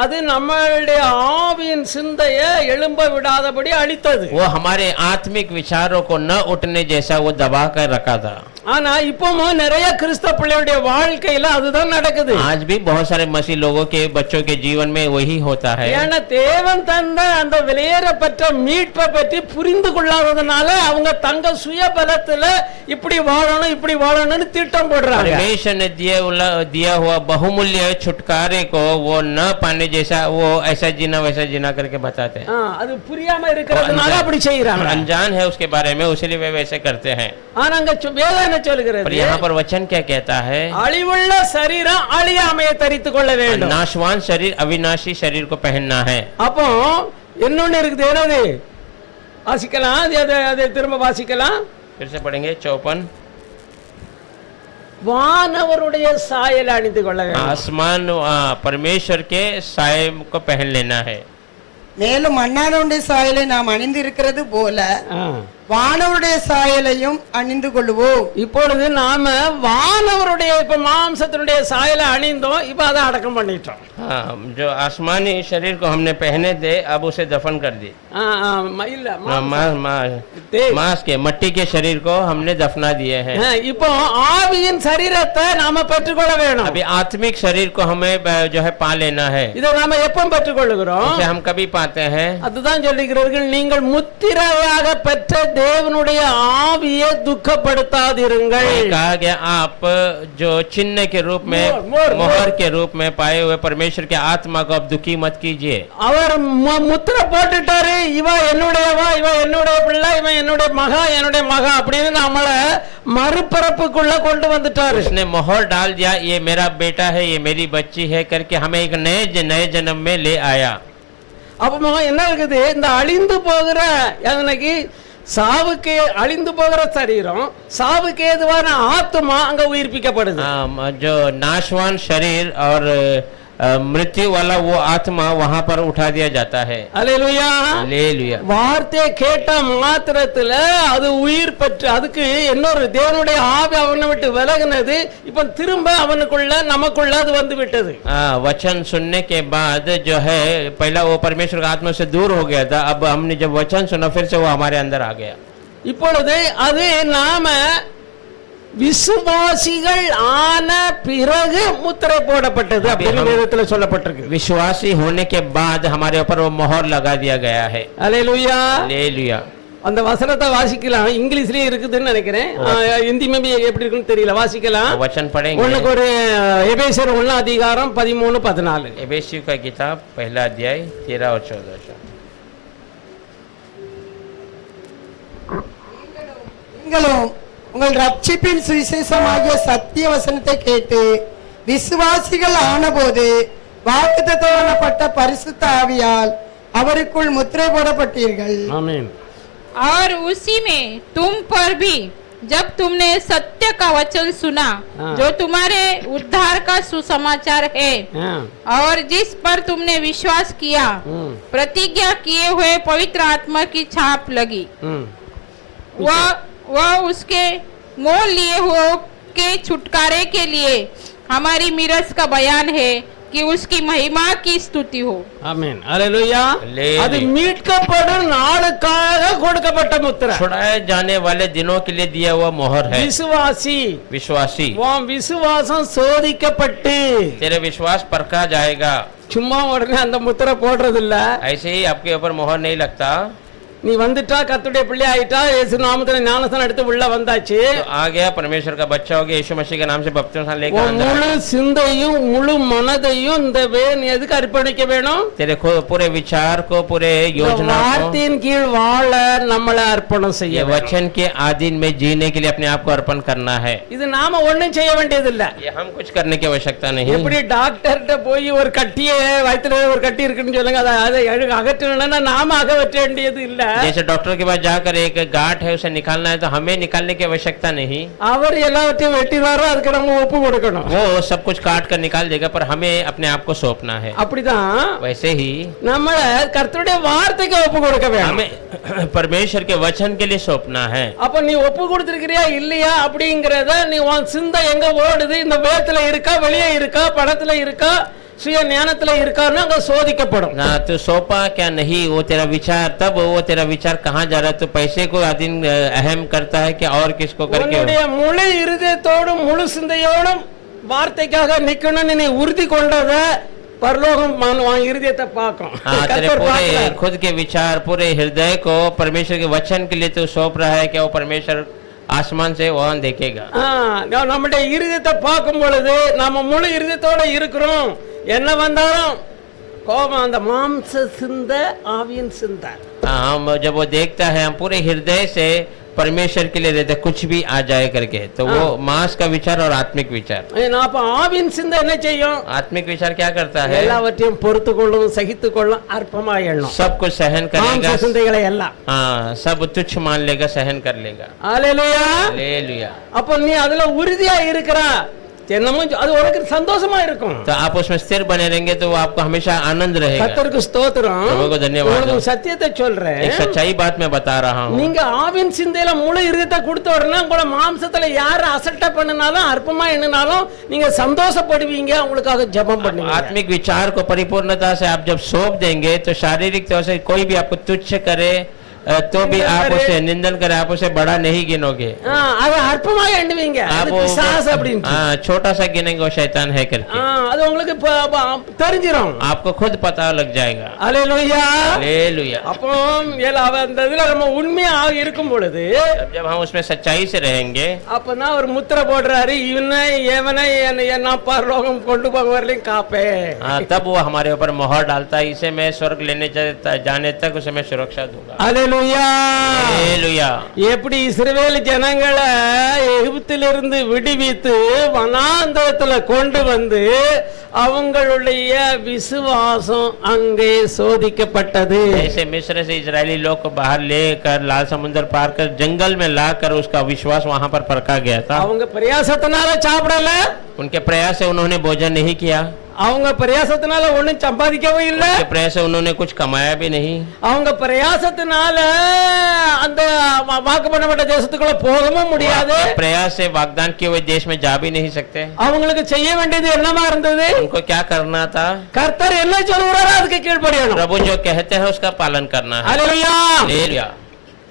அது நம்மளுடைய ஆவியின் சிந்தையை எழும்ப விடாதபடி அழித்தது. वो हमारे आत्मिक विचारों को न उठने जैसा वो दबा कर रखा था. ஆனா இப்பவும் நிறைய கிறிஸ்தவ பிள்ளைகளுடைய வாழ்க்கையில அதுதான் நடக்குது. आज भी बहुत सारे मसीह लोगों के बच्चों के जीवन में वही होता है. ஏன்னா தேவன் தந்த அந்த விலையேறப்பட்ட மீட்பை பற்றி புரிந்து கொள்ளாததுனால அவங்க தங்க சுய பலத்துல இப்படி வாழணும்னு திட்டம் போடுறாங்க. परमेश्वर ने दिया हुआ बहुमूल्य छुटकारे को वो न पाने जैसा वो ऐसा जीना वैसा जीना करके बताते हैं. அது புரியாம இருக்கிறதுனால அப்படி செய்யறாங்க. अनजान है उसके बारे में, इसलिए वे वैसे करते हैं. ஆனா அங்க வேதம் என்ன சொல்கிறது? पर यहाँ पर वचन क्या कहता है? அழிவுள்ள சரீரம் அழியாமையை தரித்துக் கொள்ள வேண்டும். नाशवान शरीर अविनाशी शरीर को पहनना है. அப்போ இன்னொன்னு இருக்குது, என்னது? வாசிக்கலாம், அதை திரும்ப வாசிக்கலாம். फिर से पढ़ेंगे 54. வானவருடைய சாயலை அணிந்து கொள்ள வேண்டும். आसमान परमेश्वर के साय को पहन लेना है. மேலும் மன்னானுடைய சாயலை நாம் அணிந்து இருக்கிறது போல வானவருடைய சாயலையும் அணிந்து கொள்வோம். இப்பொழுது நாம வானவருடைய இப்ப மாம்சத்தினுடைய சாயலை அணிந்தோம், இப்ப அதை அடக்கம் பண்ணிட்டோம். जो आसमानी शरीर को हमने पहने थे अब उसे दफन कर दी. இல்ல मांस के मट्टी के शरीर को हमने दफना दिए हैं. இப்போ ஆவியின் சரீரத்தை நாம பெற்றுக்கொள்ள வேணும். अभी आत्मिक शरीर को हमें जो है पा लेना है. இதை நாம எப்ப பெற்றுக்கொள்கிறோம்? इसे हम कभी पाते हैं. அதுதான் சொல்லுகிறார்கள், நீங்கள் முத்திரையாக பெற்ற தேவனுடைய ஆவியை துக்கப்படுத்தாதிருங்கள். कहा गया आप जो चिन्ह के रूप में मोहर के रूप में पाए हुए परमेश्वर के आत्मा को आप दुखी मत कीजिए. அவர் முத்திரை போட்டுட்டாரு, இவ என்னுடையவா, இவ என்னுடைய பிள்ளை, இவன் என்னுடைய மகா அப்படின்னு நம்மள மறுபிறப்புக்குள்ள கொண்டு வந்துட்டாரு. उसने मोहर डाल दिया, ये मेरा बेटा है, ये मेरी बच्ची है करके हमें एक नए जन्म में ले आया. அப்போ என்ன இருக்குது? இந்த அழிந்து போகிற எனக்கு சாவுக்கு அழிந்து போகிற சரீரம், சாவுக்கு ஏதுவான ஆத்மா அங்க உயிர்ப்பிக்கப்படுது. जो नाशवान शरीर और मृत्यु वाला वो आत्मा वहां पर उठा दिया जाता है. அல்லேலூயா. அல்லேலூயா. வார்த்தை கேட்ட மாத்திரத்துல அது உயிர் பெற்று, அதுக்கு இன்னொரு தேவனுடைய ஆவி அவனை விட்டு விலகினது, இப்ப திரும்ப அவனுக்குள்ள நமக்குள்ள அது வந்து விட்டது. वचन सुनने के बाद जो है पहला वो परमेश्वर का आत्मा से दूर हो गया था, अब हमने जब वचन सुना फिर से वो हमारे अंदर आ गया. இப்பொழுது அது நாம விசுவாசிகள் ஆன பிறகு முத்திரை போடப்பட்டது அப்படின்னு வேதத்துல சொல்லப்பட்டிருக்கு. विश्वासी होने के बाद हमारे ऊपर वो मोहर लगा दिया गया है. அல்லேலூயா. हालेलुया. அந்த வசனத்தை வாசிக்கலாம். இங்கிலீஷ்லயே இருக்குதுன்னு நினைக்கிறேன். ஹிந்தி மேபி எப்படி இருக்குன்னு தெரியல. வாசிக்கலாம். वचन पढ़ेंगे. ஒண்ணுக்கு ஒரு எபேசியர் 1 அதிகாரம் 13 14. एबेसियों का किताब पहला अध्याय 13 और 14. நீங்களும் உங்கள் ரட்சிப்பின் சுவிசேஷமாகிய சத்திய வசனத்தை கேட்டு விசுவாசிகள் ஆனபோது வாக்குத்தத்தம் பண்ணப்பட்ட பரிசுத்த ஆவியால் அவருக்குள் முத்திரை போடப்பட்டீர்கள். ஆமென். और उसी में तुम पर भी जब तुमने सत्य का वचन सुना जो तुम्हारे उद्धार का सुसमाचार है और जिस पर तुमने विश्वास किया प्रतिज्ञा किए हुए पवित्र आत्मा की छाप लगी। वह उसके मोल लिए हुए के छुटकारे के लिए हमारी मिरस का बयान है कि उसकी महिमा की स्तुति हो। ஆமென். அல்லேலூயா. அது மீட்கப்படும் நாளுக்காக கொடுக்கப்பட்ட முத்திரை. छुड़ाए जाने वाले दिनों के लिए दिया हुआ मोहर है. விசுவாசி. विश्वासी. உன் விசுவாசம் சோதிக்கப்பட்டு तेरे विश्वास परखा जाएगा. சும்மா உடனே அந்த முத்திரை போடுறது இல்ல. ऐसे ही आपके ऊपर मोहर नहीं लगता. நீ வந்துட்டா கர்த்தருடைய பிள்ளை ஆயிட்டா இயேசு நாமத்துல ஞானஸ்நானம் எடுத்து உள்ள வந்தாச்சு. तो आ गया परमेश्वर का बच्चा हो गया यीशु मसीह के नाम से बपतिस्मा लेकर अंदर முழு சிந்தையும் முழு மனதையும் இந்த நீ எதுக்கு அர்ப்பணிக்க வேணும்? तेरे पूरे विचार को पूरे योजना को வார்த்தையின் கீழ் வாழ நம்மளை அர்ப்பணம் செய்ய ये वचन के आधीन में जीने के लिए अपने आप को अर्पण करना है. இது நாம ஒண்ணும் செய்ய வேண்டியது இல்ல. ये हम कुछ करने की आवश्यकता नहीं. எப்படி டாக்டர்கிட்ட போய் ஒரு கட்டியை வயித்துல ஒரு கட்டி இருக்குன்னு சொல்லுங்க அதை அகற்றணும்னா நாம அகற்ற வேண்டியது இல்ல. जैसे डॉक्टर के पास जाकर एक गांठ है उसे निकालना है तो हमें निकालने की आवश्यकता नहीं. அவர் எல்லாவற்றையும் வெட்டினாரோ அதுக்கு நம்ம ஒப்பு கொடுக்கணும். वो सब कुछ काट कर निकाल देगा पर हमें अपने आप को सौंपना है. அப்படிதான் वैसे ही நம்மள கர்த்தருடைய வார்த்தைக்கு ஒப்பு கொடுக்க வேண்டும். हमें परमेश्वर के वचन के लिए सौंपना है. அப்ப நீ ஒப்பு கொடுத்திருக்கிறியா இல்லையா அப்படிங்கறத நீ உன் சிந்தை எங்க ஓடுது, இந்த வேதத்துல இருக்கா வெளியே இருக்கா பணத்துல இருக்கா சுய ஞானத்துல இருக்கான்னு அங்க சோதிக்கப்படும். ना तो सौंपा क्या नहीं वो तेरा विचार तब वो तेरा विचार कहाँ जा रहा है. तो पैसे को अधीन अहम करता है कि और किसको करके உன்னுடைய முழு இருதயத்தோடும் முழு சிந்தையோடும் வார்த்தைக்காக நிக்கணும்னு நீ உறுதி கொண்டத பரலோகம் இருதயத்தை பார்க்கும். तेरे पूरे खुद के विचार पूरे हृदय को परमेश्वर के वचन के लिए तो सौंप रहा है क्या वो परमेश्वर आसमान से वहां देखेगा. நம்முடைய இருதயத்தை பார்க்கும் பொழுது நாம முழு இருதயத்தோட இருக்கிறோம். என்ன வந்தாலும் கோபம் அந்த மாம்ச சிந்த ஆவியின் சிந்த. हम जब वो देखता है हम पूरे हृदय से परमेश्वर के लिए देते कुछ भी आ जाए करके तो वो मांस का विचार और आत्मिक विचार. அப்ப ஆவியின் சிந்தை என்ன செய்யும்? आत्मिक विचार क्या करता है? எல்லாவற்றையும் பொறுத்து கொள்ளும் சகித்து கொள்ளும் அற்பமா எண்ணும். सब कुछ सहन करेगा. சிந்தைகளை எல்லாம் सब तुच्छ मान लेगा सहन कर लेगा. அல்லேலூயா. हालेलुया. அப்ப நீ அதுல உறுதியா இருக்கறா என்னமோ அது உனக்கு சந்தோஷமா இருக்கும். तो आप उसमें स्थिर बने रहेंगे तो वो आपको हमेशा आनंद रहेगा. கர்த்தருக்கு ஸ்தோத்திரம். प्रभु धन्यवाद. உங்களுக்கு சத்தியத்தை சொல்றேன். एक सच्चाई बात मैं बता रहा हूँ. நீங்க ஆவின் சிந்தையில முழு இருதயத்தை கொடுத்த உடனே உங்களோட மாம்சத்துல யார் அசல்ட்ட பண்ணினாலும் அற்பமா எண்ணினாலும் நீங்க சந்தோஷப்படுவீங்க. உங்களுக்காக ஜெபம் பண்ணுவீங்க. आत्मिक विचार को परिपूर्णता से आप जब सौंप देंगे तो शारीरिक तौर से कोई भी आपको तुच्छ करे तो भी आप उसे निंदन करे आप उसे बड़ा नहीं गिनोगे. அது அற்பமா எண்ணுவீங்க. அது பிசாசு அப்படினு. छोटा सा गिनेंगे वो शैतान है करके. அது உங்களுக்கு தெரிஞ்சிரும். आपको खुद पता लग जाएगा. அல்லேலூயா. हालेलुया. அப்போ அந்த இதுல நம்ம உண்மையா இருக்கும் பொழுது जब हम उसमें सच्चाई से रहेंगे அப்பனா ஒரு முத்திரை போடுறாரு இவனை என்ன பரலோகம் கொண்டு போக வரலையும் காப்பே. तब वो हमारे ऊपर मोहर डालता है इसे मैं स्वर्ग लेने जाने तक उसे मैं सुरक्षा दूंगा. அல்லேலூயா. हालेलुया. எப்படி இஸ்ரவேல் ஜனங்களை எகிப்திலிருந்து விடுவித்து வனாந்தரத்துல கொண்டு வந்து அவங்களுடைய விசுவாசம் அங்கே சோதிக்கப்பட்டது. ऐसे मिस्र से इजरायली लोग को बाहर लेकर लाल समुद्र पार कर जंगल में लाकर उसका विश्वास वहां पर परखा गया था. அவங்க பிரயாசத்தினால சாப்பிடல. उनके प्रयास से उन्होंने भोजन नहीं किया. அவங்க பிரயாசத்தினால ஒண்ணும் சம்பாதிக்கவும் இல்ல. उनके प्रयास से उन्होंने कुछ कमाया भी नहीं. அவங்க பிரயாசத்தினால அந்த வாக்கு பண்ணப்பட்ட தேசத்துக்குள்ள போகவும் முடியாது. प्रयास से वाग्दान किए हुए देश में जा भी नहीं सकते. அவங்களுக்கு செய்ய வேண்டியது என்னமா இருந்தது? उनको क्या करना था? கர்த்தர் என்ன சொல்றாரோ அதுக்கு கீழ்ப்படியணும். प्रभु जो कहते हैं उसका पालन करना है. அல்லேலூயா. हालेलुया.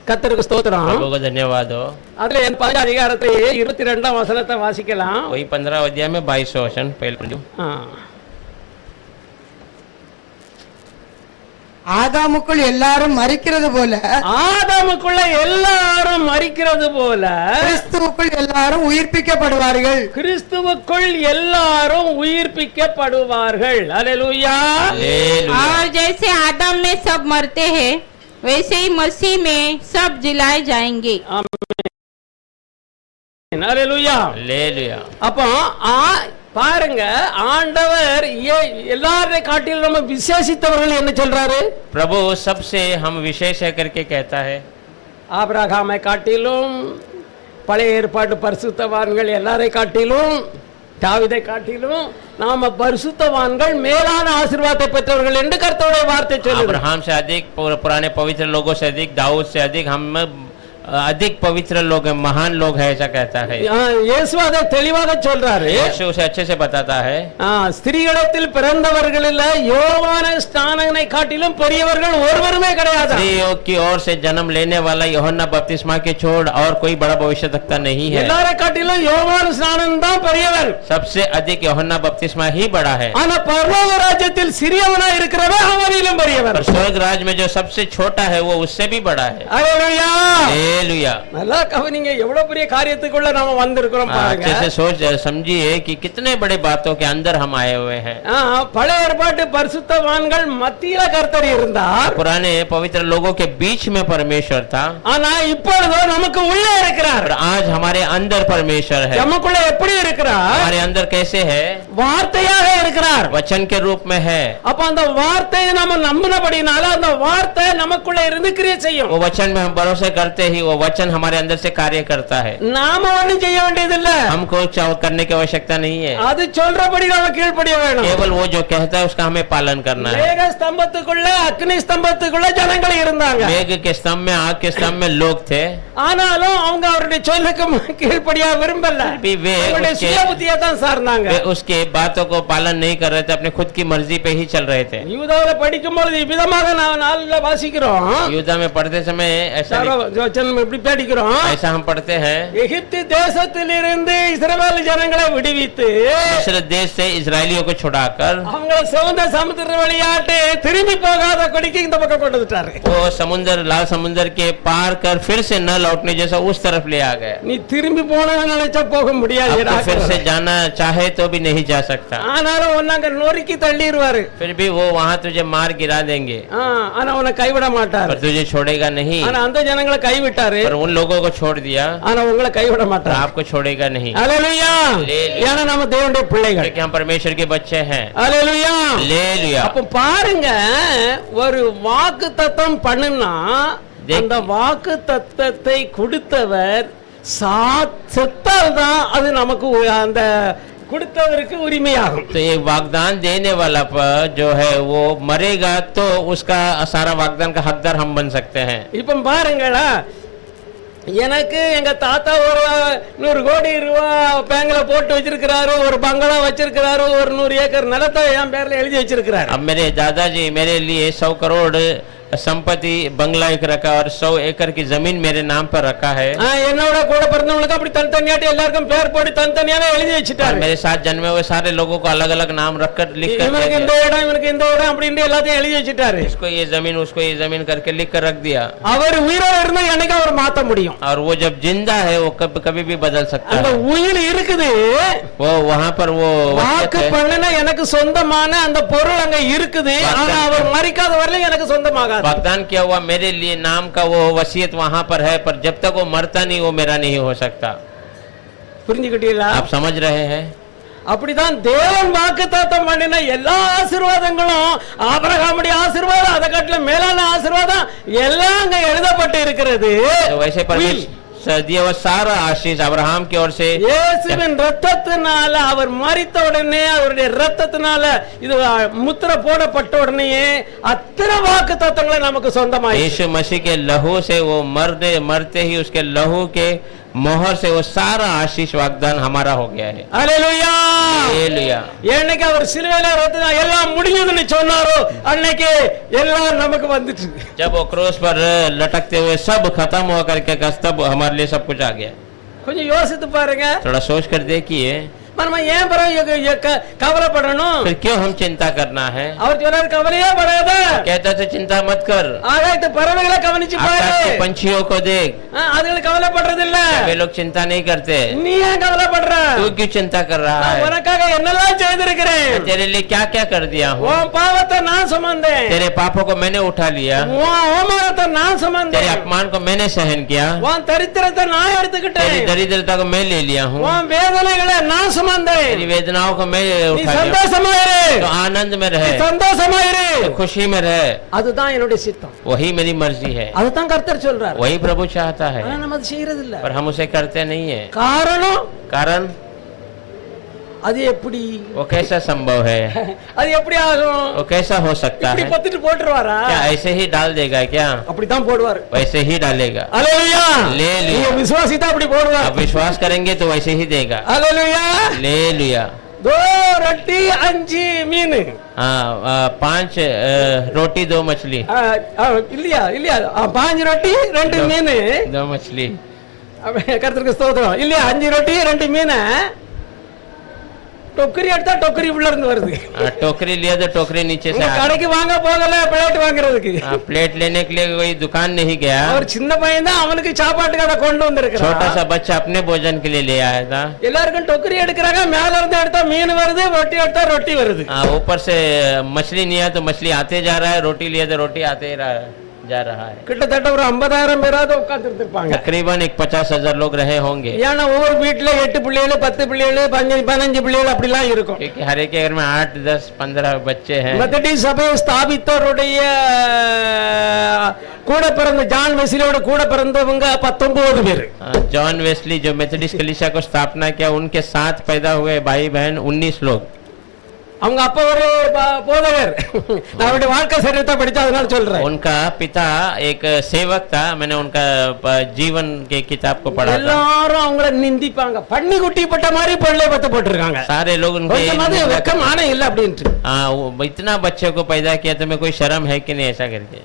கர்த்தருக்கு ஸ்தோத்திரம். प्रभु को धन्यवाद हो। அதுல 15 அதிகாரத்திலே 22ஆம் வசனத்தை வாசிக்கலாம். वही 15 अध्याय में 22 वचन पहले ஆ. ஆதாமுக்குள் எல்லாரும் மரிக்கிறது போல ஆதாமுக்குள்ள எல்லாரும் மரிக்கிறது போல கிறிஸ்துவுக்குள் எல்லாரும் உயிர்ப்பிக்கப்படுவார்கள். கிறிஸ்துவுக்குள் எல்லாரும் உயிர்ப்பிக்கப்படுவார்கள். அல்லேலூயா. हालेलुया। और जैसे आदम में सब मरते हैं वैसे ही मसीह में सब जिलाए जाएंगे। அல்லேலூயா. हालेलुया। அப்போ பாருங்க, ஆண்டவர் எல்லாரையும் காட்டிலும் நம்ம விசேஷித்தவர்கள் என்ன சொல்றாரு? प्रभु सबसे हम विशेष है करके कहता है। ஆபிரகாமை காட்டிலும், பழைய ஏற்பாட்டு பரிசுத்தவான்கள் எல்லாரையும் காட்டிலும், தாவீதை காட்டிலும் நாம பரிசுத்தவான்கள் மேலான ஆசீர்வாதத்தை பெற்றவர்கள் என்று கர்த்தருடைய வார்த்தை சொல்லுது. अब्राहम से अधिक, पुराने पवित्र लोगों से अधिक, दाऊद से अधिक हम अधिक पवित्र लोग हैं, महान लोग हैं, ऐसा कहता है। இயேசு அதை தெளிவாக சொல்றாரு. यीशु उसे अच्छे से बताता है। ஸ்திரீகளிடத்தில் பிறந்தவர்களில் யோவான ஸ்நானனை காட்டிலும் பெரியவர்கள் ஒருவருமே கிடையாது. स्त्रियों की ओर से जन्म लेने वाला यूहन्ना बपतिस्मा के छोड़ और कोई बड़ा भविष्यवक्ता नहीं है। எல்லாரை காட்டிலும் யோவான ஸ்நானன் தான் பெரியவர். सबसे अधिक यूहन्ना बपतिस्मा ही बड़ा है। ஆனா பரலோக ராஜ்யத்தில் சிறியவனா இருக்கிறவன் அவனிலும் பெரியவர். और स्वर्ग राज्य में जो सबसे छोटा है वो उससे भी बड़ा है। அல்லேலூயா. हालेलुया। நல்லா கவனிங்க, எவ்வளவு பெரிய காரியத்துக்குள்ள நாம வந்திருக்கிறோம் பாருங்க. अच्छे से सोच समझिए कि कितने बड़े बातों के अंदर हम आए हुए हैं। பழைய ஏற்பாட்டு பரிசுத்தவான்கள் மத்தியில கர்த்தர் இருந்தார். पुराने पवित्र लोगों के बीच में परमेश्वर था। ஆனா இப்பொழுது நமக்கு உள்ளே இருக்கிறார். और आज हमारे अंदर परमेश्वर है। நமக்குள்ள எப்படி இருக்கிறார்? हमारे अंदर कैसे है? வார்த்தையாக இருக்கிறார். वचन के रूप में है। அப்ப அந்த வார்த்தையை நாம நம்பினபடினால அந்த வார்த்தை நமக்குள்ள இருந்து கிரியை செய்யும். वो वचन में हम भरोसा करते ही वो वचन हमारे अंदर से कार्य करता है। நாம ஒண்ணும் செய்ய வேண்டியதில்ல. हमको करने की आवश्यकता नहीं है। அது சொல்றபடி நாம கீழ்ப்படிய வேணும். केवल वो जो कहता है उसका हमें पालन करना है। மேக ஸ்தம்பத்துக்குள்ள, அக்னி ஸ்தம்பத்துக்குள்ள ஜனங்கள் இருந்தாங்க. मेघ के स्तंभ में, आग के स्तंभ में लोग थे। ஆனாலும் அவங்க அவருடைய சொல்லுக்கு கீழ்ப்படியா விரும்பல. भी वे அவருடைய சுய புத்தியை தான் சார்ந்தாங்க. उसके बातों को पालन नहीं कर रहे थे, अपने खुद की मर्जी पे ही चल रहे थे। யூதாவில படிக்கும்போது இவ்விதமாக நாளில் வாசிக்கிறோம். यूदा में पढ़ते समय எப்படி படிக்கிறோம்? ऐसा हम पढ़ते हैं। எகிப்து தேசத்திலிருந்து இஸ்ரவேல் ஜனங்களை விடுவித்து मिस्र देश से इजरायलियों को छुड़ाकर அவங்களை சிவந்த சமுத்திர வழியாட்டு திரும்பி போகாத கொடிக்கு இந்த பக்கம் கொண்டு வந்துட்டாரு. वो समुद्र, लाल समुद्र के पार कर फिर से न लौटने जैसा उस तरफ ले आ गए। நீ திரும்பி போனேன்னு நினைச்சா போக முடியாது. अब तो फिर से जाना चाहे तो भी नहीं जा सकता। ஆனாலும் உன்னாங்க நொறுக்கி தள்ளிடுவாரு. फिर भी वो वहाँ तुझे मार गिरा देंगे, ஆனா உன்னை கைவிட மாட்டாரு. पर तुझे छोड़ेगा नहीं। ஆனா அந்த ஜனங்களை கைவிட்டாரு. पर उन लोगों को छोड़ दिया, ஆனா உங்களை கைவிட மாட்டாரு. आपको छोड़ेगा नहीं। அல்லேலூயா. ஏன்னா நம்ம தேவனுடைய பிள்ளைகள். क्योंकि हम परमेश्वर के बच्चे हैं। அல்லேலூயா. हालेलुया। அப்ப பாருங்க, ஒரு வாக்கு தத்தம் பண்ணுனா அந்த வாக்கு தத்தத்தை கொடுத்தவர் செத்தால் தான் அது நமக்கு அந்த கொடுத்தவருக்கு உரிமையாகும். तो ये वागदान देने वाला पर जो है वो मरेगा तो उसका सारा वागदान का हकदार हम बन सकते हैं। இப்ப பாருங்களா, எனக்கு எங்க தாத்தா ஒரு 100 கோடி ரூபாய் பேங்க்ல போட்டு வச்சிருக்கிறாரு, ஒரு பங்களா வச்சிருக்கிறாரு, ஒரு 100 ஏக்கர் நிலத்தை என் பேர்ல எழுதி வச்சிருக்கிறாரு. अब मेरे दादाजी मेरे लिए 100 करोड़ संपत्ति बंगला एक रखा और 100 एकड़ की जमीन मेरे नाम पर रखा है। என்னோட கூட பிறந்தவங்களுக்கு அப்படி தனித்தனியாட்டி எல்லாருக்கும் பேர் போட்டு தனித்தனியாவே எழுதி வச்சிட்டாரு. मेरे साथ जन्मे हुए सारे लोगों को अलग अलग नाम रखकर लिख कर இவனுக்கு இந்த இடம், இவனுக்கு இந்த இடம் அப்படின்னு எல்லாத்தையும் எழுதி வச்சிட்டாரு. इसको ये जमीन उसको ये जमीन करके लिख कर रख दिया। அவர் உயிரோட இருந்தா என்னைக்கு அவர் மாத்த முடியும். और वो जब जिंदा है वो कभी भी बदल सकता அந்த है। உயிர் இருக்குது. वो वहाँ पर वो வாக்கு பண்ணினா எனக்கு சொந்தமான அந்த பொருள் அங்க இருக்குது. ஆனா அவர் மரிக்காத வரையிலும் எனக்கு சொந்தமாகாது. वागदान किया हुआ मेरे लिए नाम का वो वसीयत वहाँ पर है, पर जब तक वो मरता नहीं वो मेरा नहीं हो सकता। புரிஞ்சுக்கிட்டீங்களா? आप समझ रहे हैं? அப்படிதான் தேவன் வாக்குத்தத்தம் பண்ணின எல்லா ஆசீர்வாதங்களும், ஆபிரகாமுடைய ஆசீர்வாதம், அதை காட்டிலும் மேலான ஆசீர்வாதம் எல்லாம் அங்க எழுதப்பட்டு இருக்கிறது. तो वैसे परमेश्वर दिया हुआ सारा आशीष अब्राहम की ओर से இயேசுவின் இரத்தத்தினால அவர் மரித்த உடனே அவருடைய இரத்தத்தினால இது முத்திரை போடப்பட்ட உடனே அத்தனை வாக்குத்தத்தங்களை நமக்கு சொந்தமாயிடுச்சு. यीशु मसीह के लहू से वो मरते ही उसके लहू के मोहर से वो सारा आशीष वाग्दान हमारा हो गया है। அல்லேலூயா हालेलुया। என்னைக்கு அவர் சிலுவையில ரத்தம் எல்லாம் முடிஞ்சதுன்னு சொன்னாரோ அன்னைக்கு எல்லாம் நமக்கு வந்துச்சு जब वो क्रूस पर लटकते हुए सब खत्म हो करके तब हमारे लिए सब कुछ आ गया। கொஞ்சம் யோசித்து பாருங்க थोड़ा सोच कर देखिए நம்ம ஏன் கவலைப்படணும் फिर क्यों हम चिंता करना है। அவர் சொன்னார் கவலையே படாத कहता था चिंता मत कर, ஆகாயத்து பறவைகளை கவனிச்சு आकाश के பாரு पंछियों को देख, அதுகளுக்கு கவலைப்படுறது இல்ல वे लोग चिंता नहीं करते। நீ ஏன் கவலைப்படுற तू क्यों चिंता कर रहा நான் है। உனக்காக என்னெல்லாம் செய்திருக்கிறேன் मैं तेरे लिए क्या क्या कर दिया हूँ। உன் பாவத்தை நான் சுமந்தேன் तेरे पापों को मैंने उठा लिया, உன் அவமானத்தை நான் तेरे சுமந்தேன் अपमान को मैंने सहन किया, உன் தரித்திரத்தை நான் எடுத்துக்கிட்டேன் तेरी दरिद्रता को मैं ले लिया हूँ, உன் வேதனைகளை நான் சுமந்தேன் तेरी वेदनाओं को मैं நீ उठा लिया। சந்தோஷமாயிரு तो आनंद में நீ रहे, சந்தோஷமாயிரு तो खुशी में रहे, அதுதான் என்னுடைய சித்தம் वही मेरी मर्जी है, அதுதான் கர்த்தர் சொல்றார் वही प्रभु चाहता है, ஆனா நம்ம அது செய்யறது இல்ல पर हम उसे करते नहीं है। காரணம் कारण அது எப்படி वो कैसा संभव है, அது எப்படி ஆகும் वो कैसा हो सकता இப்படி है। பத்திட்டு போட்டுருவாரா क्या ऐसे ही डाल देगा क्या, அப்படிதான் போடுவார் वैसे ही डालेगा। அல்லேலூயா ले लिया। நீங்க விசுவாசித்தா அப்படி போடுவார் आप विश्वास करेंगे तो वैसे ही देगा। அல்லேலூயா ले लिया। 2 ரொட்டி 5 மீன் हाँ 5 रोटी 2 मछली, இல்லையா இல்லையா 5 ரொட்டி 2 மீன் 2 मछली। கர்த்தருக்கு ஸ்தோத்திரம் இல்லையா 5 ரொட்டி 2 மீன் டொக்கரி எடுத்தா டொக்கரி உள்ள இருந்து வருது टोकरी लिया तो टोकरी नीचे से உங்க आ கடைக்கு வாங்க போகல பிளேட் வாங்குறதுக்கு प्लेट लेने के लिए कोई दुकान नहीं गया, அவர் சின்ன பையன் தான் அவனுக்கு சாப்பாட்டு கடை கொண்டு வந்திருக்கிறான் छोटा सा बच्चा अपने भोजन के लिए ले आया था। எல்லாருக்கும் டொக்கரி எடுக்கிறாங்க மேல இருந்து எடுத்தா மீன் வருது ரொட்டி எடுத்தா ரொட்டி வருது ऊपर से मछली नहीं आया तो मछली आते जा रहा है, रोटी लिया तो रोटी आते जा रहा है। கிட்டத்தட்ட ஒரு 50,000 பேராவது உட்கார்ந்து இருப்பாங்க तकरीबन एक 50,000 लोग रहे होंगे, ஏன்னா ஒவ்வொரு வீட்டுல 8 பிள்ளைகள் 10 பிள்ளைகள் 15 பிள்ளைகள் அப்படிலாம் இருக்கும் क्योंकि हर एक के घर में 8 10 15 बच्चे हैं। மெத்தடிஸ்ட் சபையை ஸ்தாபித்தவருடைய கூட பிறந்த ஜான் வெஸ்லியோட கூட பிறந்தவங்க 19 பேர் जॉन वेस्ली जो मेथोडिस्ट कलीसिया को स्थापना किया, उनके साथ पैदा हुए भाई बहन 19 लोग। அவங்க அப்பா ஒரு போதகர் நான் அவருடைய வாழ்க்கை சரித்திரத்தை படிச்சா அதனால சொல்றேன் उनका पिता एक सेवक था, मैंने उनका जीवन के किताब को पढ़ा था। எல்லாரும் அவங்கள நிந்திப்பாங்க பண்ணி குட்டி பட்ட மாதிரி பிள்ளை பத்த போட்டிருக்காங்க सारे लोग उनके கொஞ்சமாவது வெக்கமான இல்ல அப்படின்ட்டு इतना बच्चे को पैदा किया, तुम्हें कोई शर्म है कि नहीं ऐसा करके।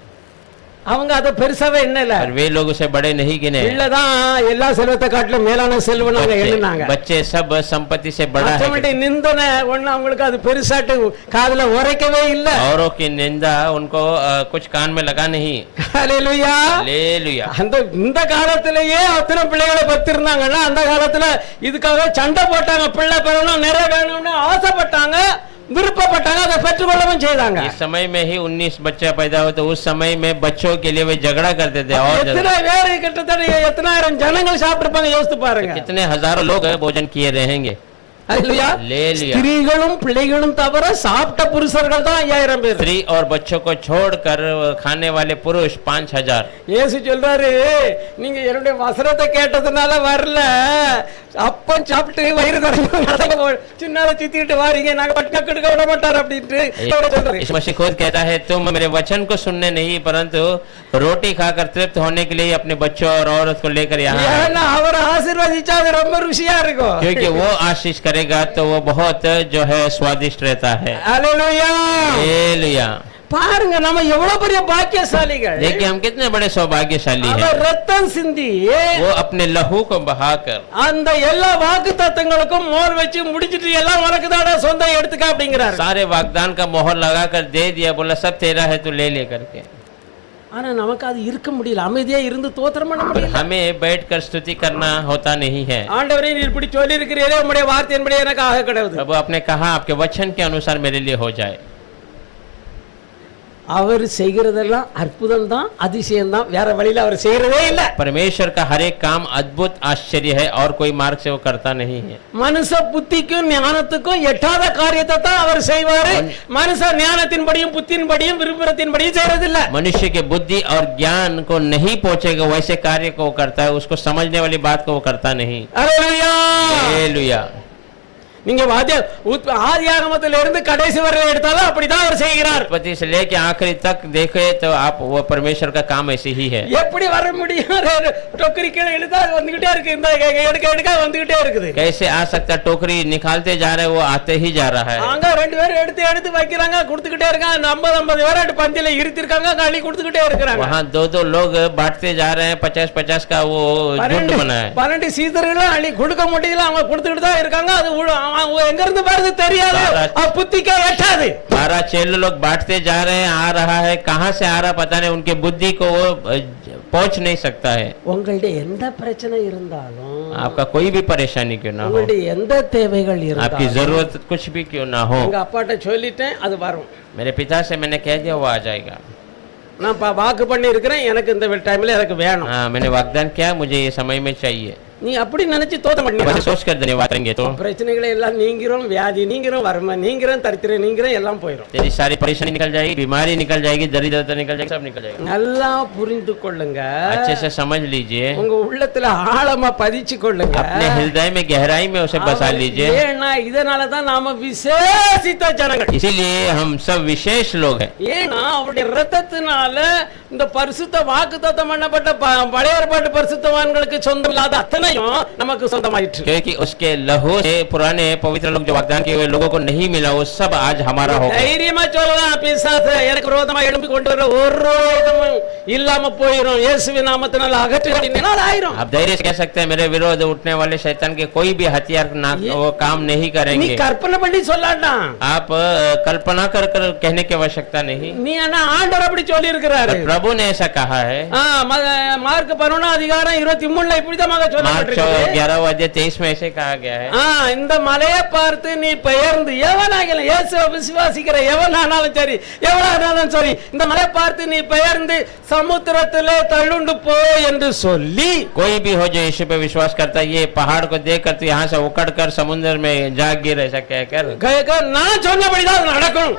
அவங்க அத பெருசாவே எண்ணல और वे लोग उसे बड़े नहीं गिने। இல்லதான் எல்லா செல்வத்தை காட்டிலும் மேலான செல்வம் அவங்க எண்ணுனாங்க बच्चे सब संपत्ति से बड़ा है। மற்றவங்களுடைய நிந்தனை ஒண்ணு அவங்களுக்கு அது பெருசாட்டு காதுல உரைக்கவே இல்ல औरों की निंदा उनको कुछ कान में लगा नहीं। ஹalleluya हालेलुया। இந்த காலத்திலேயே அத்தனை பிள்ளைகளை பத்திருந்தாங்கன்னா அந்த காலத்துல இதுக்காக சண்டை போட்டாங்க, பிள்ளை பெறணும் நிறைய வேணும்னு ஆசைப்பட்டாங்க, விருப்பப்பட்டாங்க, அதை பெற்றுக்கொள்ளவும் செய்தாங்க। इस समय में ही 19 बच्चे पैदा हुए, तो उस समय में बच्चों के लिए वे झगड़ा करते थे। और எத்தனை பேர் கிட்டத்தட்ட எத்தனாயிரம் ஜனங்கள் சாப்பிட்டிருப்பாங்க யோசித்து பாருங்க। कितने हजारों लोग भोजन किए रहेंगे। ஹalleluya। ले लिया। ஸ்திரீகளும் பிள்ளைகளும் தவிர சாப்பிட்ட புருஷர்கள் தான் 5000 பேர்। स्त्री और बच्चों को छोड़कर खाने वाले पुरुष 5000। இயேசு சொல்றாரு, நீங்க என்னுடைய வசனத்தை கேட்டதுனால வரல, அப்பம் சாப்பிட்டு வயிறு நிறைய சின்னால சுத்திட்டு வாரீங்க, நாங்க பட்டின கெடுக்க விட மாட்டார் அப்படின்ட்டு சொல்றாரு। यीशु मसीह खुद कहता है, तुम मेरे वचन को सुनने नहीं परंतु रोटी खाकर तृप्त होने के लिए अपने बच्चों और औरत को लेकर यहाँ आए। ஏன்னா அவரை ஆசீர்வதிச்சா அது ரொம்ப ருசியா இருக்கும்। क्योंकि वो आशीष करेगा तो वो बहुत जो है स्वादिष्ट रहता है। ஹalleluya। हालेलुया। பாருங்க நம்ம எவ்வளவு பெரிய பாக்கியசாலிகள்। देखिए हम कितने बड़े सौभाग्यशाली हैं। அவர் ரத்தம் சிந்தி वो अपने लहू को बहाकर அந்த எல்லா வாக்குத்தத்தங்களுக்கும் மோர் வச்சு முடிச்சிட்டு எல்லாம் உனக்கு தான சொந்தம் எடுத்துக்க அப்படிங்கிறார்। सारे वाग्दान का मोहर लगाकर दे दिया, बोला सब तेरा है तू ले ले करके। ஆனா நமக்கு அது இருக்க முடியல, அமைதியா இருந்து தோத்திரம் பண்ண முடியல। हमें बैठकर स्तुति करना होता नहीं है। ஆண்டவரே நீர் இப்படி சொல்லி இருக்கிறீரே, உம்முடைய வார்த்தையின்படி எனக்கு ஆக கடவுது। प्रभु आपने कहा आपके वचन के अनुसार मेरे लिए हो जाए। அவர் செய்கிறதெல்லாம் அற்புதம் தான், அதிசயம் தான், வேற வழியில அவர் செய்யறதே இல்ல। परमेश्वर का हर एक काम अद्भुत आश्चर्य है और कोई मार्ग से वो करता नहीं है। மனுஷ புத்திக்கும் ஞானத்துக்கும் எட்டாத காரியத்தை தான் அவர் செய்வாரு। மனுஷ ஞானத்தின்படியும் புத்தியின்படியும் விருப்பத்தின்படியும் செய்யறதில்ல। मनुष्य के बुद्धि और ज्ञान को नहीं पहुंचेगा वैसे कार्य को वो करता है, उसको समझने वाली बात को वो करता नहीं। ஹalleluya। हालेलुया। நீங்க ஆதியாகமத்தில இருந்து கடைசி வரை எடுத்தாலும் அப்படிதான் அவர் செய்கிறார். उत्पत्ति से लेके आखिरी तक देखे तो आप वो परमेश्वर का काम ऐसे ही है. எப்படி வர முடியும்? டோக்கரி கீழே இழுத்தா அது வந்துகிட்டே இருக்கு, இந்த எடுக்க எடுக்க வந்துகிட்டே இருக்குது. कैसे आ सकता? टोकरी निकालते जा रहे वो आते ही जा रहा है. அங்க ரெண்டு பேரும் எடுத்து எடுத்து வைக்கிறாங்க, கொடுத்துக்கிட்டே இருக்காங்க. 50 பேர் பந்தியில இருத்திருக்காங்க, களி கொடுத்துக்கிட்டே இருக்காங்க. वहाँ दो लोग बांटते जा रहे हैं, 50-50 का वो झुंड बना है. 12 சீதர்களும் அள்ளி கொடுக்க முடியல, அவங்க கொடுத்துக்கிட்டு தான் இருக்காங்க. அது எங்க இருந்து வருது தெரியாது, புத்திக்கே எட்டாது. 12 चेले लोग बांटते जा रहे हैं, आ रहा है कहाँ से आ रहा पता नहीं, उनके बुद्धि को वो पहुंच नहीं सकता है. உங்களுடைய எந்த பிரச்சனை இருந்தாலும், आपका कोई भी परेशानी क्यों ना हो, உங்களுடைய எந்த தேவைகள் आपकी இருந்தாலும், जरूरत कुछ भी क्यों ना हो, உங்க அப்பாட்ட சொல்லிட்டேன், அது வரும். मेरे पिता से मैंने कह दिया वो आ जाएगा. நான் வாக்கு பண்ணி இருக்கிறேன், எனக்கு இந்த டைம்ல எனக்கு வேணும். हाँ, मैंने वाग्दान किया मुझे ये समय में चाहिए. நீ அப்படி நினைச்சு தோத்த மாட்டீங்க. बस सोच कर धन्यवाद करेंगे तो பிரச்சனைகளை எல்லாம் நீங்கிறோம், வியாதி நீங்கிறோம், வறுமை நீங்கிறோம், தரித்திரம் நீங்கிறோம், எல்லாம் போயிடும். तेरी सारी परेशानी निकल जाएगी, बीमारी निकल जाएगी, दरिद्रता निकल जाएगी, सब निकल जाएगा. நல்லா புரிந்து கொள்ளுங்க, अच्छे से समझ लीजिए, உங்க உள்ளத்துல ஆழமா பதிச்சு கொள்ளுங்க, अपने हृदय में गहराई में उसे बसा लीजिए. ஏன்னா இதனால தான் நாம விசேஷித்த ஜனங்கள். इसीलिए हम सब विशेष लोग हैं. ஏன்னா அவருடைய இரத்தத்தினால இந்த பரிசுத்த வாக்குத்தத்தம் பண்ணப்பட்ட பழைய ஏற்பாட்டு பரிசுத்தவான்களுக்கு சொந்தம் இல்லாத அத்தனையும் நமக்கு சொந்தமாயிற்று. क्योंकि उसके लहू से पुराने पवित्र लोग जो वाग्दान किए हुए लोगों को नहीं मिला, वो सब आज हमारा होगा. தைரியமா சொல்லலாம், பிசாசு எனக்கு விரோதமா எழும்பி கொண்டு வர ஒரு ஆயுதமும் இல்லாம போயிடும், இயேசுவின் நாமத்தினால அகற்றுகிறேன் ஆயிரும். आप धैर्य से कह सकते हैं मेरे विरोध उठने वाले शैतान के कोई भी हथियार वो काम नहीं நீ करेंगे. கற்பனை பண்ணி சொல்லாட்டாம், आप कल्पना कर कर कहने की आवश्यकता नहीं. நீ ஆனா ஆண்டவர் அப்படி சொல்லி இருக்கிறாரு. प्रभु ने ऐसा कहा है. மார்க் 11:23 இப்படிதான் मार्क சொல்லப்பட்டிருக்கு. 11:23 में ऐसे कहा गया है. இந்த மலையை பார்த்து நீ பெயர்ந்து, எவனாகிலும் இயேசுவை விசுவாசிக்கிற எவனானாலும் சரி, எவனானாலும் சரி, இந்த மலையை பார்த்து நீ பெயர்ந்து சமுத்திரத்திலே தள்ளுண்டு போ என்று சொல்லி, कोई भी हो जो यीशु पे विश्वास करता है, ये पहाड़ को देख कर तो यहाँ से उकड़ कर समुद्र में जा गिर, ऐसा कहकर நான் சொன்னபடிதான் அது நடக்கும்,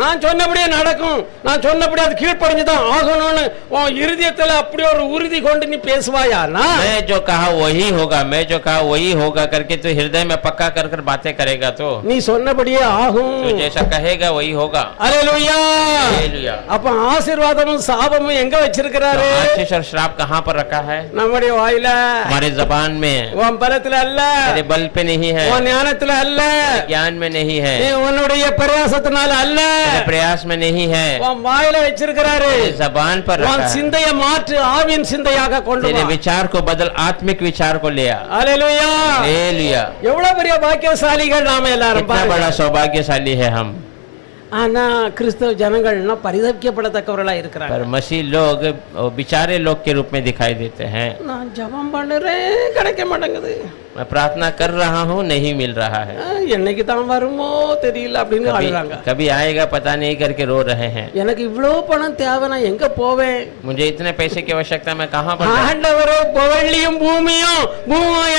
நான் சொன்னபடியே நடக்கும், நான் சொன்னபடி அது கீழ்ப்படிஞ்சுதான் ஆகணும்னு உன் இருதயத்துல அப்படி ஒரு உறுதி கொண்டு நீ பேசுவாயானா, मैं जो कहा वही होगा, मैं जो कहा वही होगा करके तो हृदय में पक्का कर कर बातें करेगा तो நீ சொன்னபடியே ஆகும். तो जैसा कहेगा वही होगा. அல்லேலூயா. हालेलुया. அப்ப ஆசீர்வாதமும் சாபமும் எங்க வச்சிருக்கிறாரு? आशीष और श्राप कहाँ पर रखा है? நம்முடைய வாயில, हमारे जबान में. உன் பலத்துல அல்ல, तेरे बल पे नहीं है, உன் ஞானத்துல அல்ல, ज्ञान में नहीं है, உன்னுடைய பிரயாசத்தினால அல்ல, तेरे प्रयास में नहीं है, உன் வாயில வச்சிருக்கிறாரு. तेरे जबान पर உன் रखा है. சிந்தையை மாற்று, ஆவியின் சிந்தையாக கொண்டு तेरे வா. विचार को बदल, आत्मिक विचार को ले आ. அல்லேலூயா. हालेलुया. எவ்வளவு பெரிய பாக்கியசாலிகள் நாம எல்லாரும் कितना பாருங்க. बड़ा सौभाग्यशाली है हम. ஆனா கிறிஸ்தவ ஜனங்கள்னா பரிதவிக்கப்படத்தக்கவர்களா இருக்கிறாங்க. पर मसीह लोग बेचारे लोग के रूप में दिखाई देते हैं. நான் ஜெபம் பண்றேன், கிடைக்க மாட்டேங்குது, मैं प्रार्थना कर रहा हूँ, नहीं मिल रहा है, என்னைக்கு தான் வருமோ தெரியல அப்படின்னு कभी அழுறாங்க. कभी आएगा पता नहीं करके रो रहे हैं. எனக்கு இவ்வளவு பணம் தேவை, நான் எங்க போவேன்? मुझे इतने पैसे की आवश्यकता, मैं कहाँ पर जाऊं? ஆண்டவரே, புகழியும் பூமியும்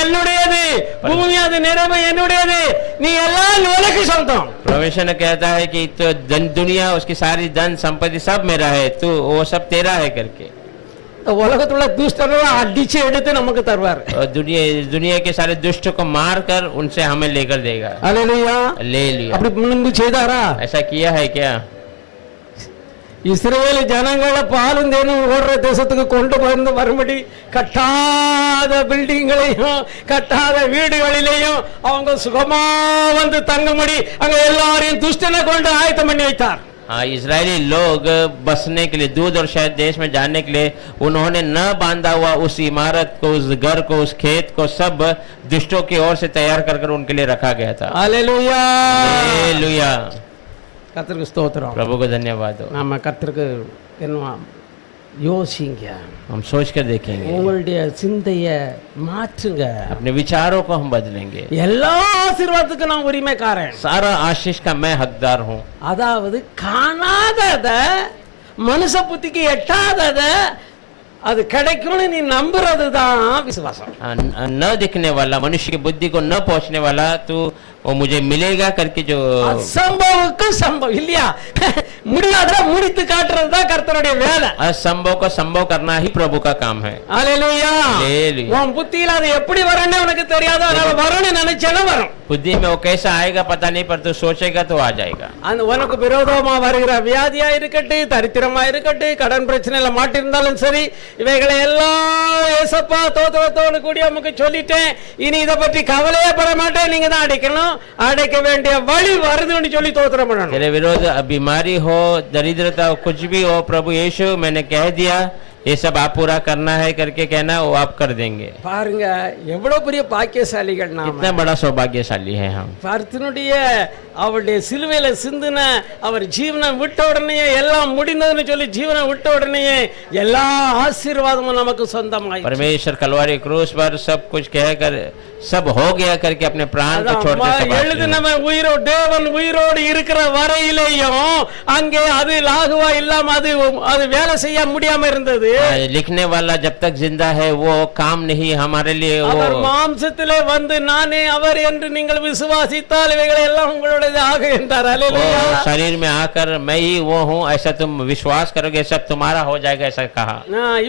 என்னுடையது, பூமி அது நிறைவு என்னுடையது, நீ எல்லாம் உனக்கு சொந்தம். परमेश्वर ने कहता है कि तो दुनिया, उसकी सारी धन संपत्ति सब मेरा है, तू वो सब तेरा है करके. உலகத்துல துஷ்டரை அடிச்சு எடுத்து நமக்கு தருவார். और दुनिया के सारे दुष्ट को मार कर उनसे हमें लेकर देगा. அல்லேலூயா. ले लिया. அப்படி முன்பு செய்தாரா? ऐसा किया है क्या? இஸ்ரவேல் ஜனங்களை பாலும் தேனும் ஓடுற தேசத்துக்கு கொண்டு வந்து வரும்படி கட்டாத பில்டிங்களையும் கட்டாத வீடுகளிலேயும் அவங்க சுகமா வந்து தங்கும்படி அங்க எல்லாரையும் துஷ்டனை கொண்டு ஆயத்தம் பண்ணி வைத்தார். हाँ, इजरायली लोग बसने के लिए, दूध और शहद देश में जाने के लिए उन्होंने न बांधा हुआ उस इमारत को, उस घर को, उस खेत को सब दुष्टों की ओर से तैयार कर कर उनके लिए रखा गया था. அல்லேலூயா. हालेलुया. கர்த்தருக்கு ஸ்தோத்திரம். प्रभु को धन्यवाद हो. நாம கர்த்தருக்கு என்ன யோசிங்க, हम सोच कर देखेंगे, உங்களுடைய சிந்தைய மாற்றுங்க. अपने विचारों को हम बदलेंगे. எல்லா ஆசீர்வாதத்துக்கும் நான் உரிமைக்காரன். सारा आशीष का मैं हकदार हूँ. அதாவது காணாதத, மனுஷ புத்திக்கு எட்டாதத அது கிடைக்கும்னு நீ நம்புறது தான் விசுவாசம். न दिखने वाला, मनुष्य की बुद्धि को न पहुंचने वाला तू वो मुझे मिलेगा करके जो அசம்பவுக்கு சம்பவம் இல்லையா முடியாத முடித்து காட்டுறது தான் கர்த்தருடைய வேலை असंभव को संभव करना ही प्रभु का काम है ஹalleluya Hallelujah. உன் புத்தியில அது எப்படி வரணும்னு உனக்கு தெரியாது அதனால வரணும்னு நினைச்சேனா வரும் बुद्धि में वो कैसा आएगा पता नहीं पर तू सोचेगा तो आ जाएगा அந்த உனக்கு விரோதமா வருகிற வியாதியா இருக்கட்டும் தரித்திரமா இருக்கட்டும் கடன் பிரச்சனையில மாட்டிருந்தாலும் சரி இவைகளை எல்லாம் ஏசப்பா தோத்திரத்தோடு கூடி நமக்கு சொல்லிட்டேன் இனி இதை பற்றி கவலையே பட மாட்டேன் நீங்க தான் அடைக்கணும் அடைக்க வேண்டிய வழி வருதுன்னு சொல்லி தோத்திரம் பண்ணணும் तेरे विरोध बीमारी हो दरिद्रता हो कुछ भी हो प्रभु यीशु मैंने कह दिया ये सब आप पूरा करना है करके कहना वो आप कर देंगे பாருங்க எவ்வளவு பெரிய பாக்கியசாலிகள் நாம कितना बड़ा सौभाग्यशाली है हम கர்த்தனுடைய அவருடைய சிலுவையில சிந்தின அவர் ஜீவனை விட்ட உடனே எல்லாம் முடிந்ததுன்னு சொல்லி ஜீவனை விட்ட உடனே எல்லா ஆசீர்வாதமும் நமக்கு சொந்தமாய் परमेश्वर कलवारी क्रूस पर सब कुछ कहकर सब हो गया करके अपने प्राण को छोड़ के सब आपके எழுதினவ உயிரோடு தேவன் உயிரோடு இருக்கிற வரையிலேயும் அங்கே அது லாகுவா இல்லாம அது வேலை செய்ய முடியாம இருந்தது लिखने वाला जब तक जिंदा है वो काम नहीं हमारे लिए அவர் वो மாம்சத்திலே வந்து நானே அவர் என்று நீங்கள் விசுவாசித்தால் இவைகளை எல்லாம் உங்களுடையது ஆக என்றார் அல்லேலூயா वो शरीर में आकर मैं ही वो हूँ ऐसा तुम विश्वास करोगे सब तुम्हारा हो जाएगा ऐसा कहा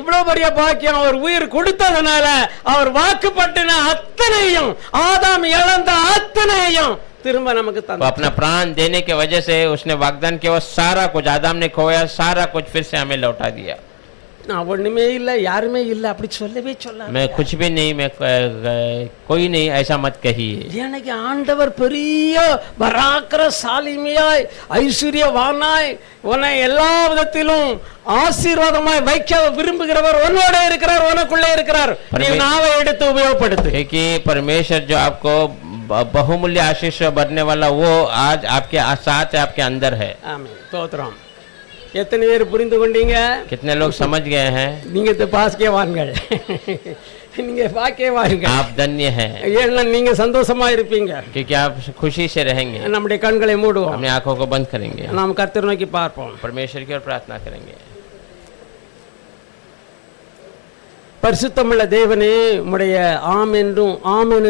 இவ்வளவு பெரிய பாக்கியம் அவர் உயிர் கொடுத்ததனால அவர் வாக்குப்பட்டின அத்தனையும் ஆதாம் இழந்த அத்தனையும் திரும்ப நமக்கு वो தந்தார் अपना प्राण देने की वजह से उसने वाग्दान किया वो सारा कुछ आदम ने खोया सारा कुछ फिर से हमें लौटा दिया நான் ஒண்ணுமே இல்ல யாருமே இல்ல அப்படி சொல்லவே சொல்லாத मैं कुछ भी नहीं मैं कोई नहीं ऐसा मत कहिए எனக்கு ஆண்டவர் பெரிய பராக்கிரசாலிமையாய் ஐஸ்வர்யவானாய் உன்னை எல்லா விதத்திலும் ஆசீர்வாதமாய் வைக்க விரும்புகிறவர் உன்னோட இருக்கிறார் உனக்குள்ளே இருக்கிறார் நீ நாவை எடுத்து உபயோகப்படுத்து क्योंकि परमेश्वर जो आपको बहुमूल्य आशीष बढ़ने वाला वो आज आपके साथ है आपके अंदर है ஆமென் ஸ்தோத்திரம் எத்தனை பேர் புரிந்து கொண்டீங்க कितने लोग समझ गए हैं நீங்க பாக்கியவான்கள் நீங்க பாக்கியவான்கள் आप धन्य हैं ஏன்னா நீங்க சந்தோஷமா இருப்பீங்க क्योंकि आप खुशी से रहेंगे நம்முடைய கண்களை மூடுவோம் अपनी आंखों को बंद करेंगे நாம் கர்த்தரை நோக்கி பார்ப்போம் परमेश्वर की ओर प्रार्थना करेंगे பரிசுத்தமுள்ள தேவனே உம்முடைய ஆமென்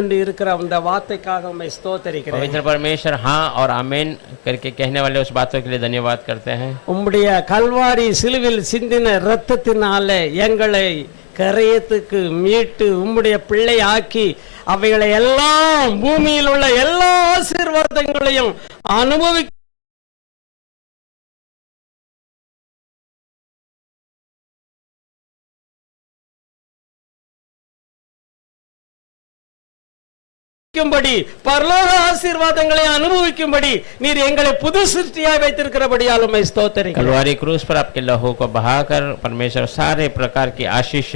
என்று இருக்கிற அந்த வார்த்தைக்காக உம்மை ஸ்தோத்திரிக்கிறேன் पवित्र परमेश्वर हाँ और आमीन करके कहने वाले उस बातों के लिए धन्यवाद करते हैं உம்முடைய கல்வாரி சிலுவில் சிந்தின இரத்தத்தினால எங்களை கரையத்துக்கு மீட்டு உம்முடைய பிள்ளை ஆக்கி அவைகளை எல்லாம் பூமியில் உள்ள எல்லா ஆசீர்வாதங்களையும் அனுபவிக்க பரலோக ஆசீர்வாதங்களை அனுபவிக்கும்படி நீர் எங்களை புது சிருஷ்டியாய் வைத்திருக்கிறபடியால் உம்மை ஸ்தோத்திரிக்கிறேன் कलवारी क्रूस पर आपके लहू को बहाकर परमेश्वर सारे प्रकार की आशीष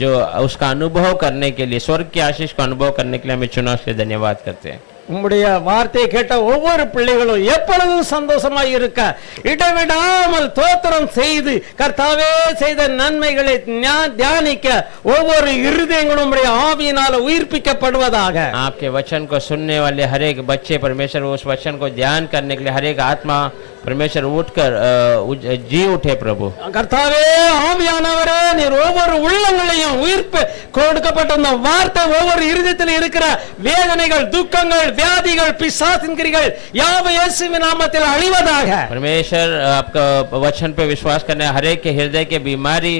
जो उसका अनुभव करने के लिए स्वर्ग की आशीष का अनुभव करने के लिए हमें चुनाव से धन्यवाद करते हैं உம்முடைய வார்த்தையை கேட்ட ஒவ்வொரு பிள்ளைகளும் எப்பொழுதும் சந்தோஷமாய் இருக்க இடைவிடாமல் தோத்திரம் செய்து கர்த்தாவே செய்த நன்மைகளை தியானிக்க ஒவ்வொரு இருதயங்களும் உம்முடைய ஆவியினால உயிர்ப்பிக்கப்படுவதாக आपके वचन को सुनने वाले हर एक बच्चे परमेश्वर उस वचन को ध्यान करने के लिए हर एक आत्मा परमेश्वर उठकर जी उठे प्रभु கர்த்தாவே ஆவியானவரே நீர் ஒவ்வொரு உள்ளங்களையும் உயிர்ப்பு கொடுக்கப்பட்ட அந்த வார்த்தை ஒவ்வொரு இருதயத்தில் இருக்கிற வேதனைகள் துக்கங்கள் व्याधिகள் पिशाचिन क्रियाகள் यावे यीशु नामத்தில் अழிவதாக परमेश्वर आपका वचन पे विश्वास करने हर एक के हृदय के बीमारी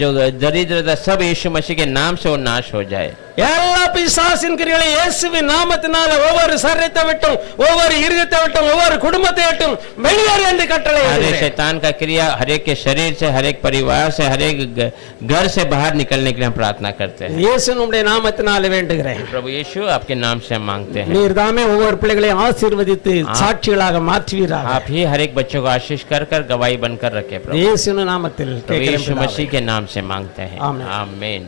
जो दरिद्रता सब यीशु मसीह के नाम से वो नाश हो जाए எல்லா பிசாசின் கிரியைகளை இயேசுவின் நாமத்தினால ஒவ்வொரு சரீரத்தை விட்டும் ஒவ்வொரு இருதயத்தை விட்டும் ஒவ்வொரு குடும்பத்தை விட்டும் வெளியேறு என்று கட்டளையிடுகிறேன் हर एक शैतान का क्रिया हर एक के शरीर से हर एक परिवार से हर एक घर से बाहर निकलने के लिए हम प्रार्थना करते हैं இயேசுவினுடைய நாமத்தினால வேண்டுகிறேன் प्रभु यीशु आपके नाम से हम मांगते हैं நீர் தாமே ஒவ்வொரு பிள்ளைகளையும் ஆசீர்வதித்து சாட்சிகளாக மாற்றுவீராக आप ही हर एक बच्चों को आशीष कर कर गवाही बनकर रखे प्रभु இயேசுவின் நாமத்தில் यीशु मसीह के नाम से मांगते हैं आमीन। आमीन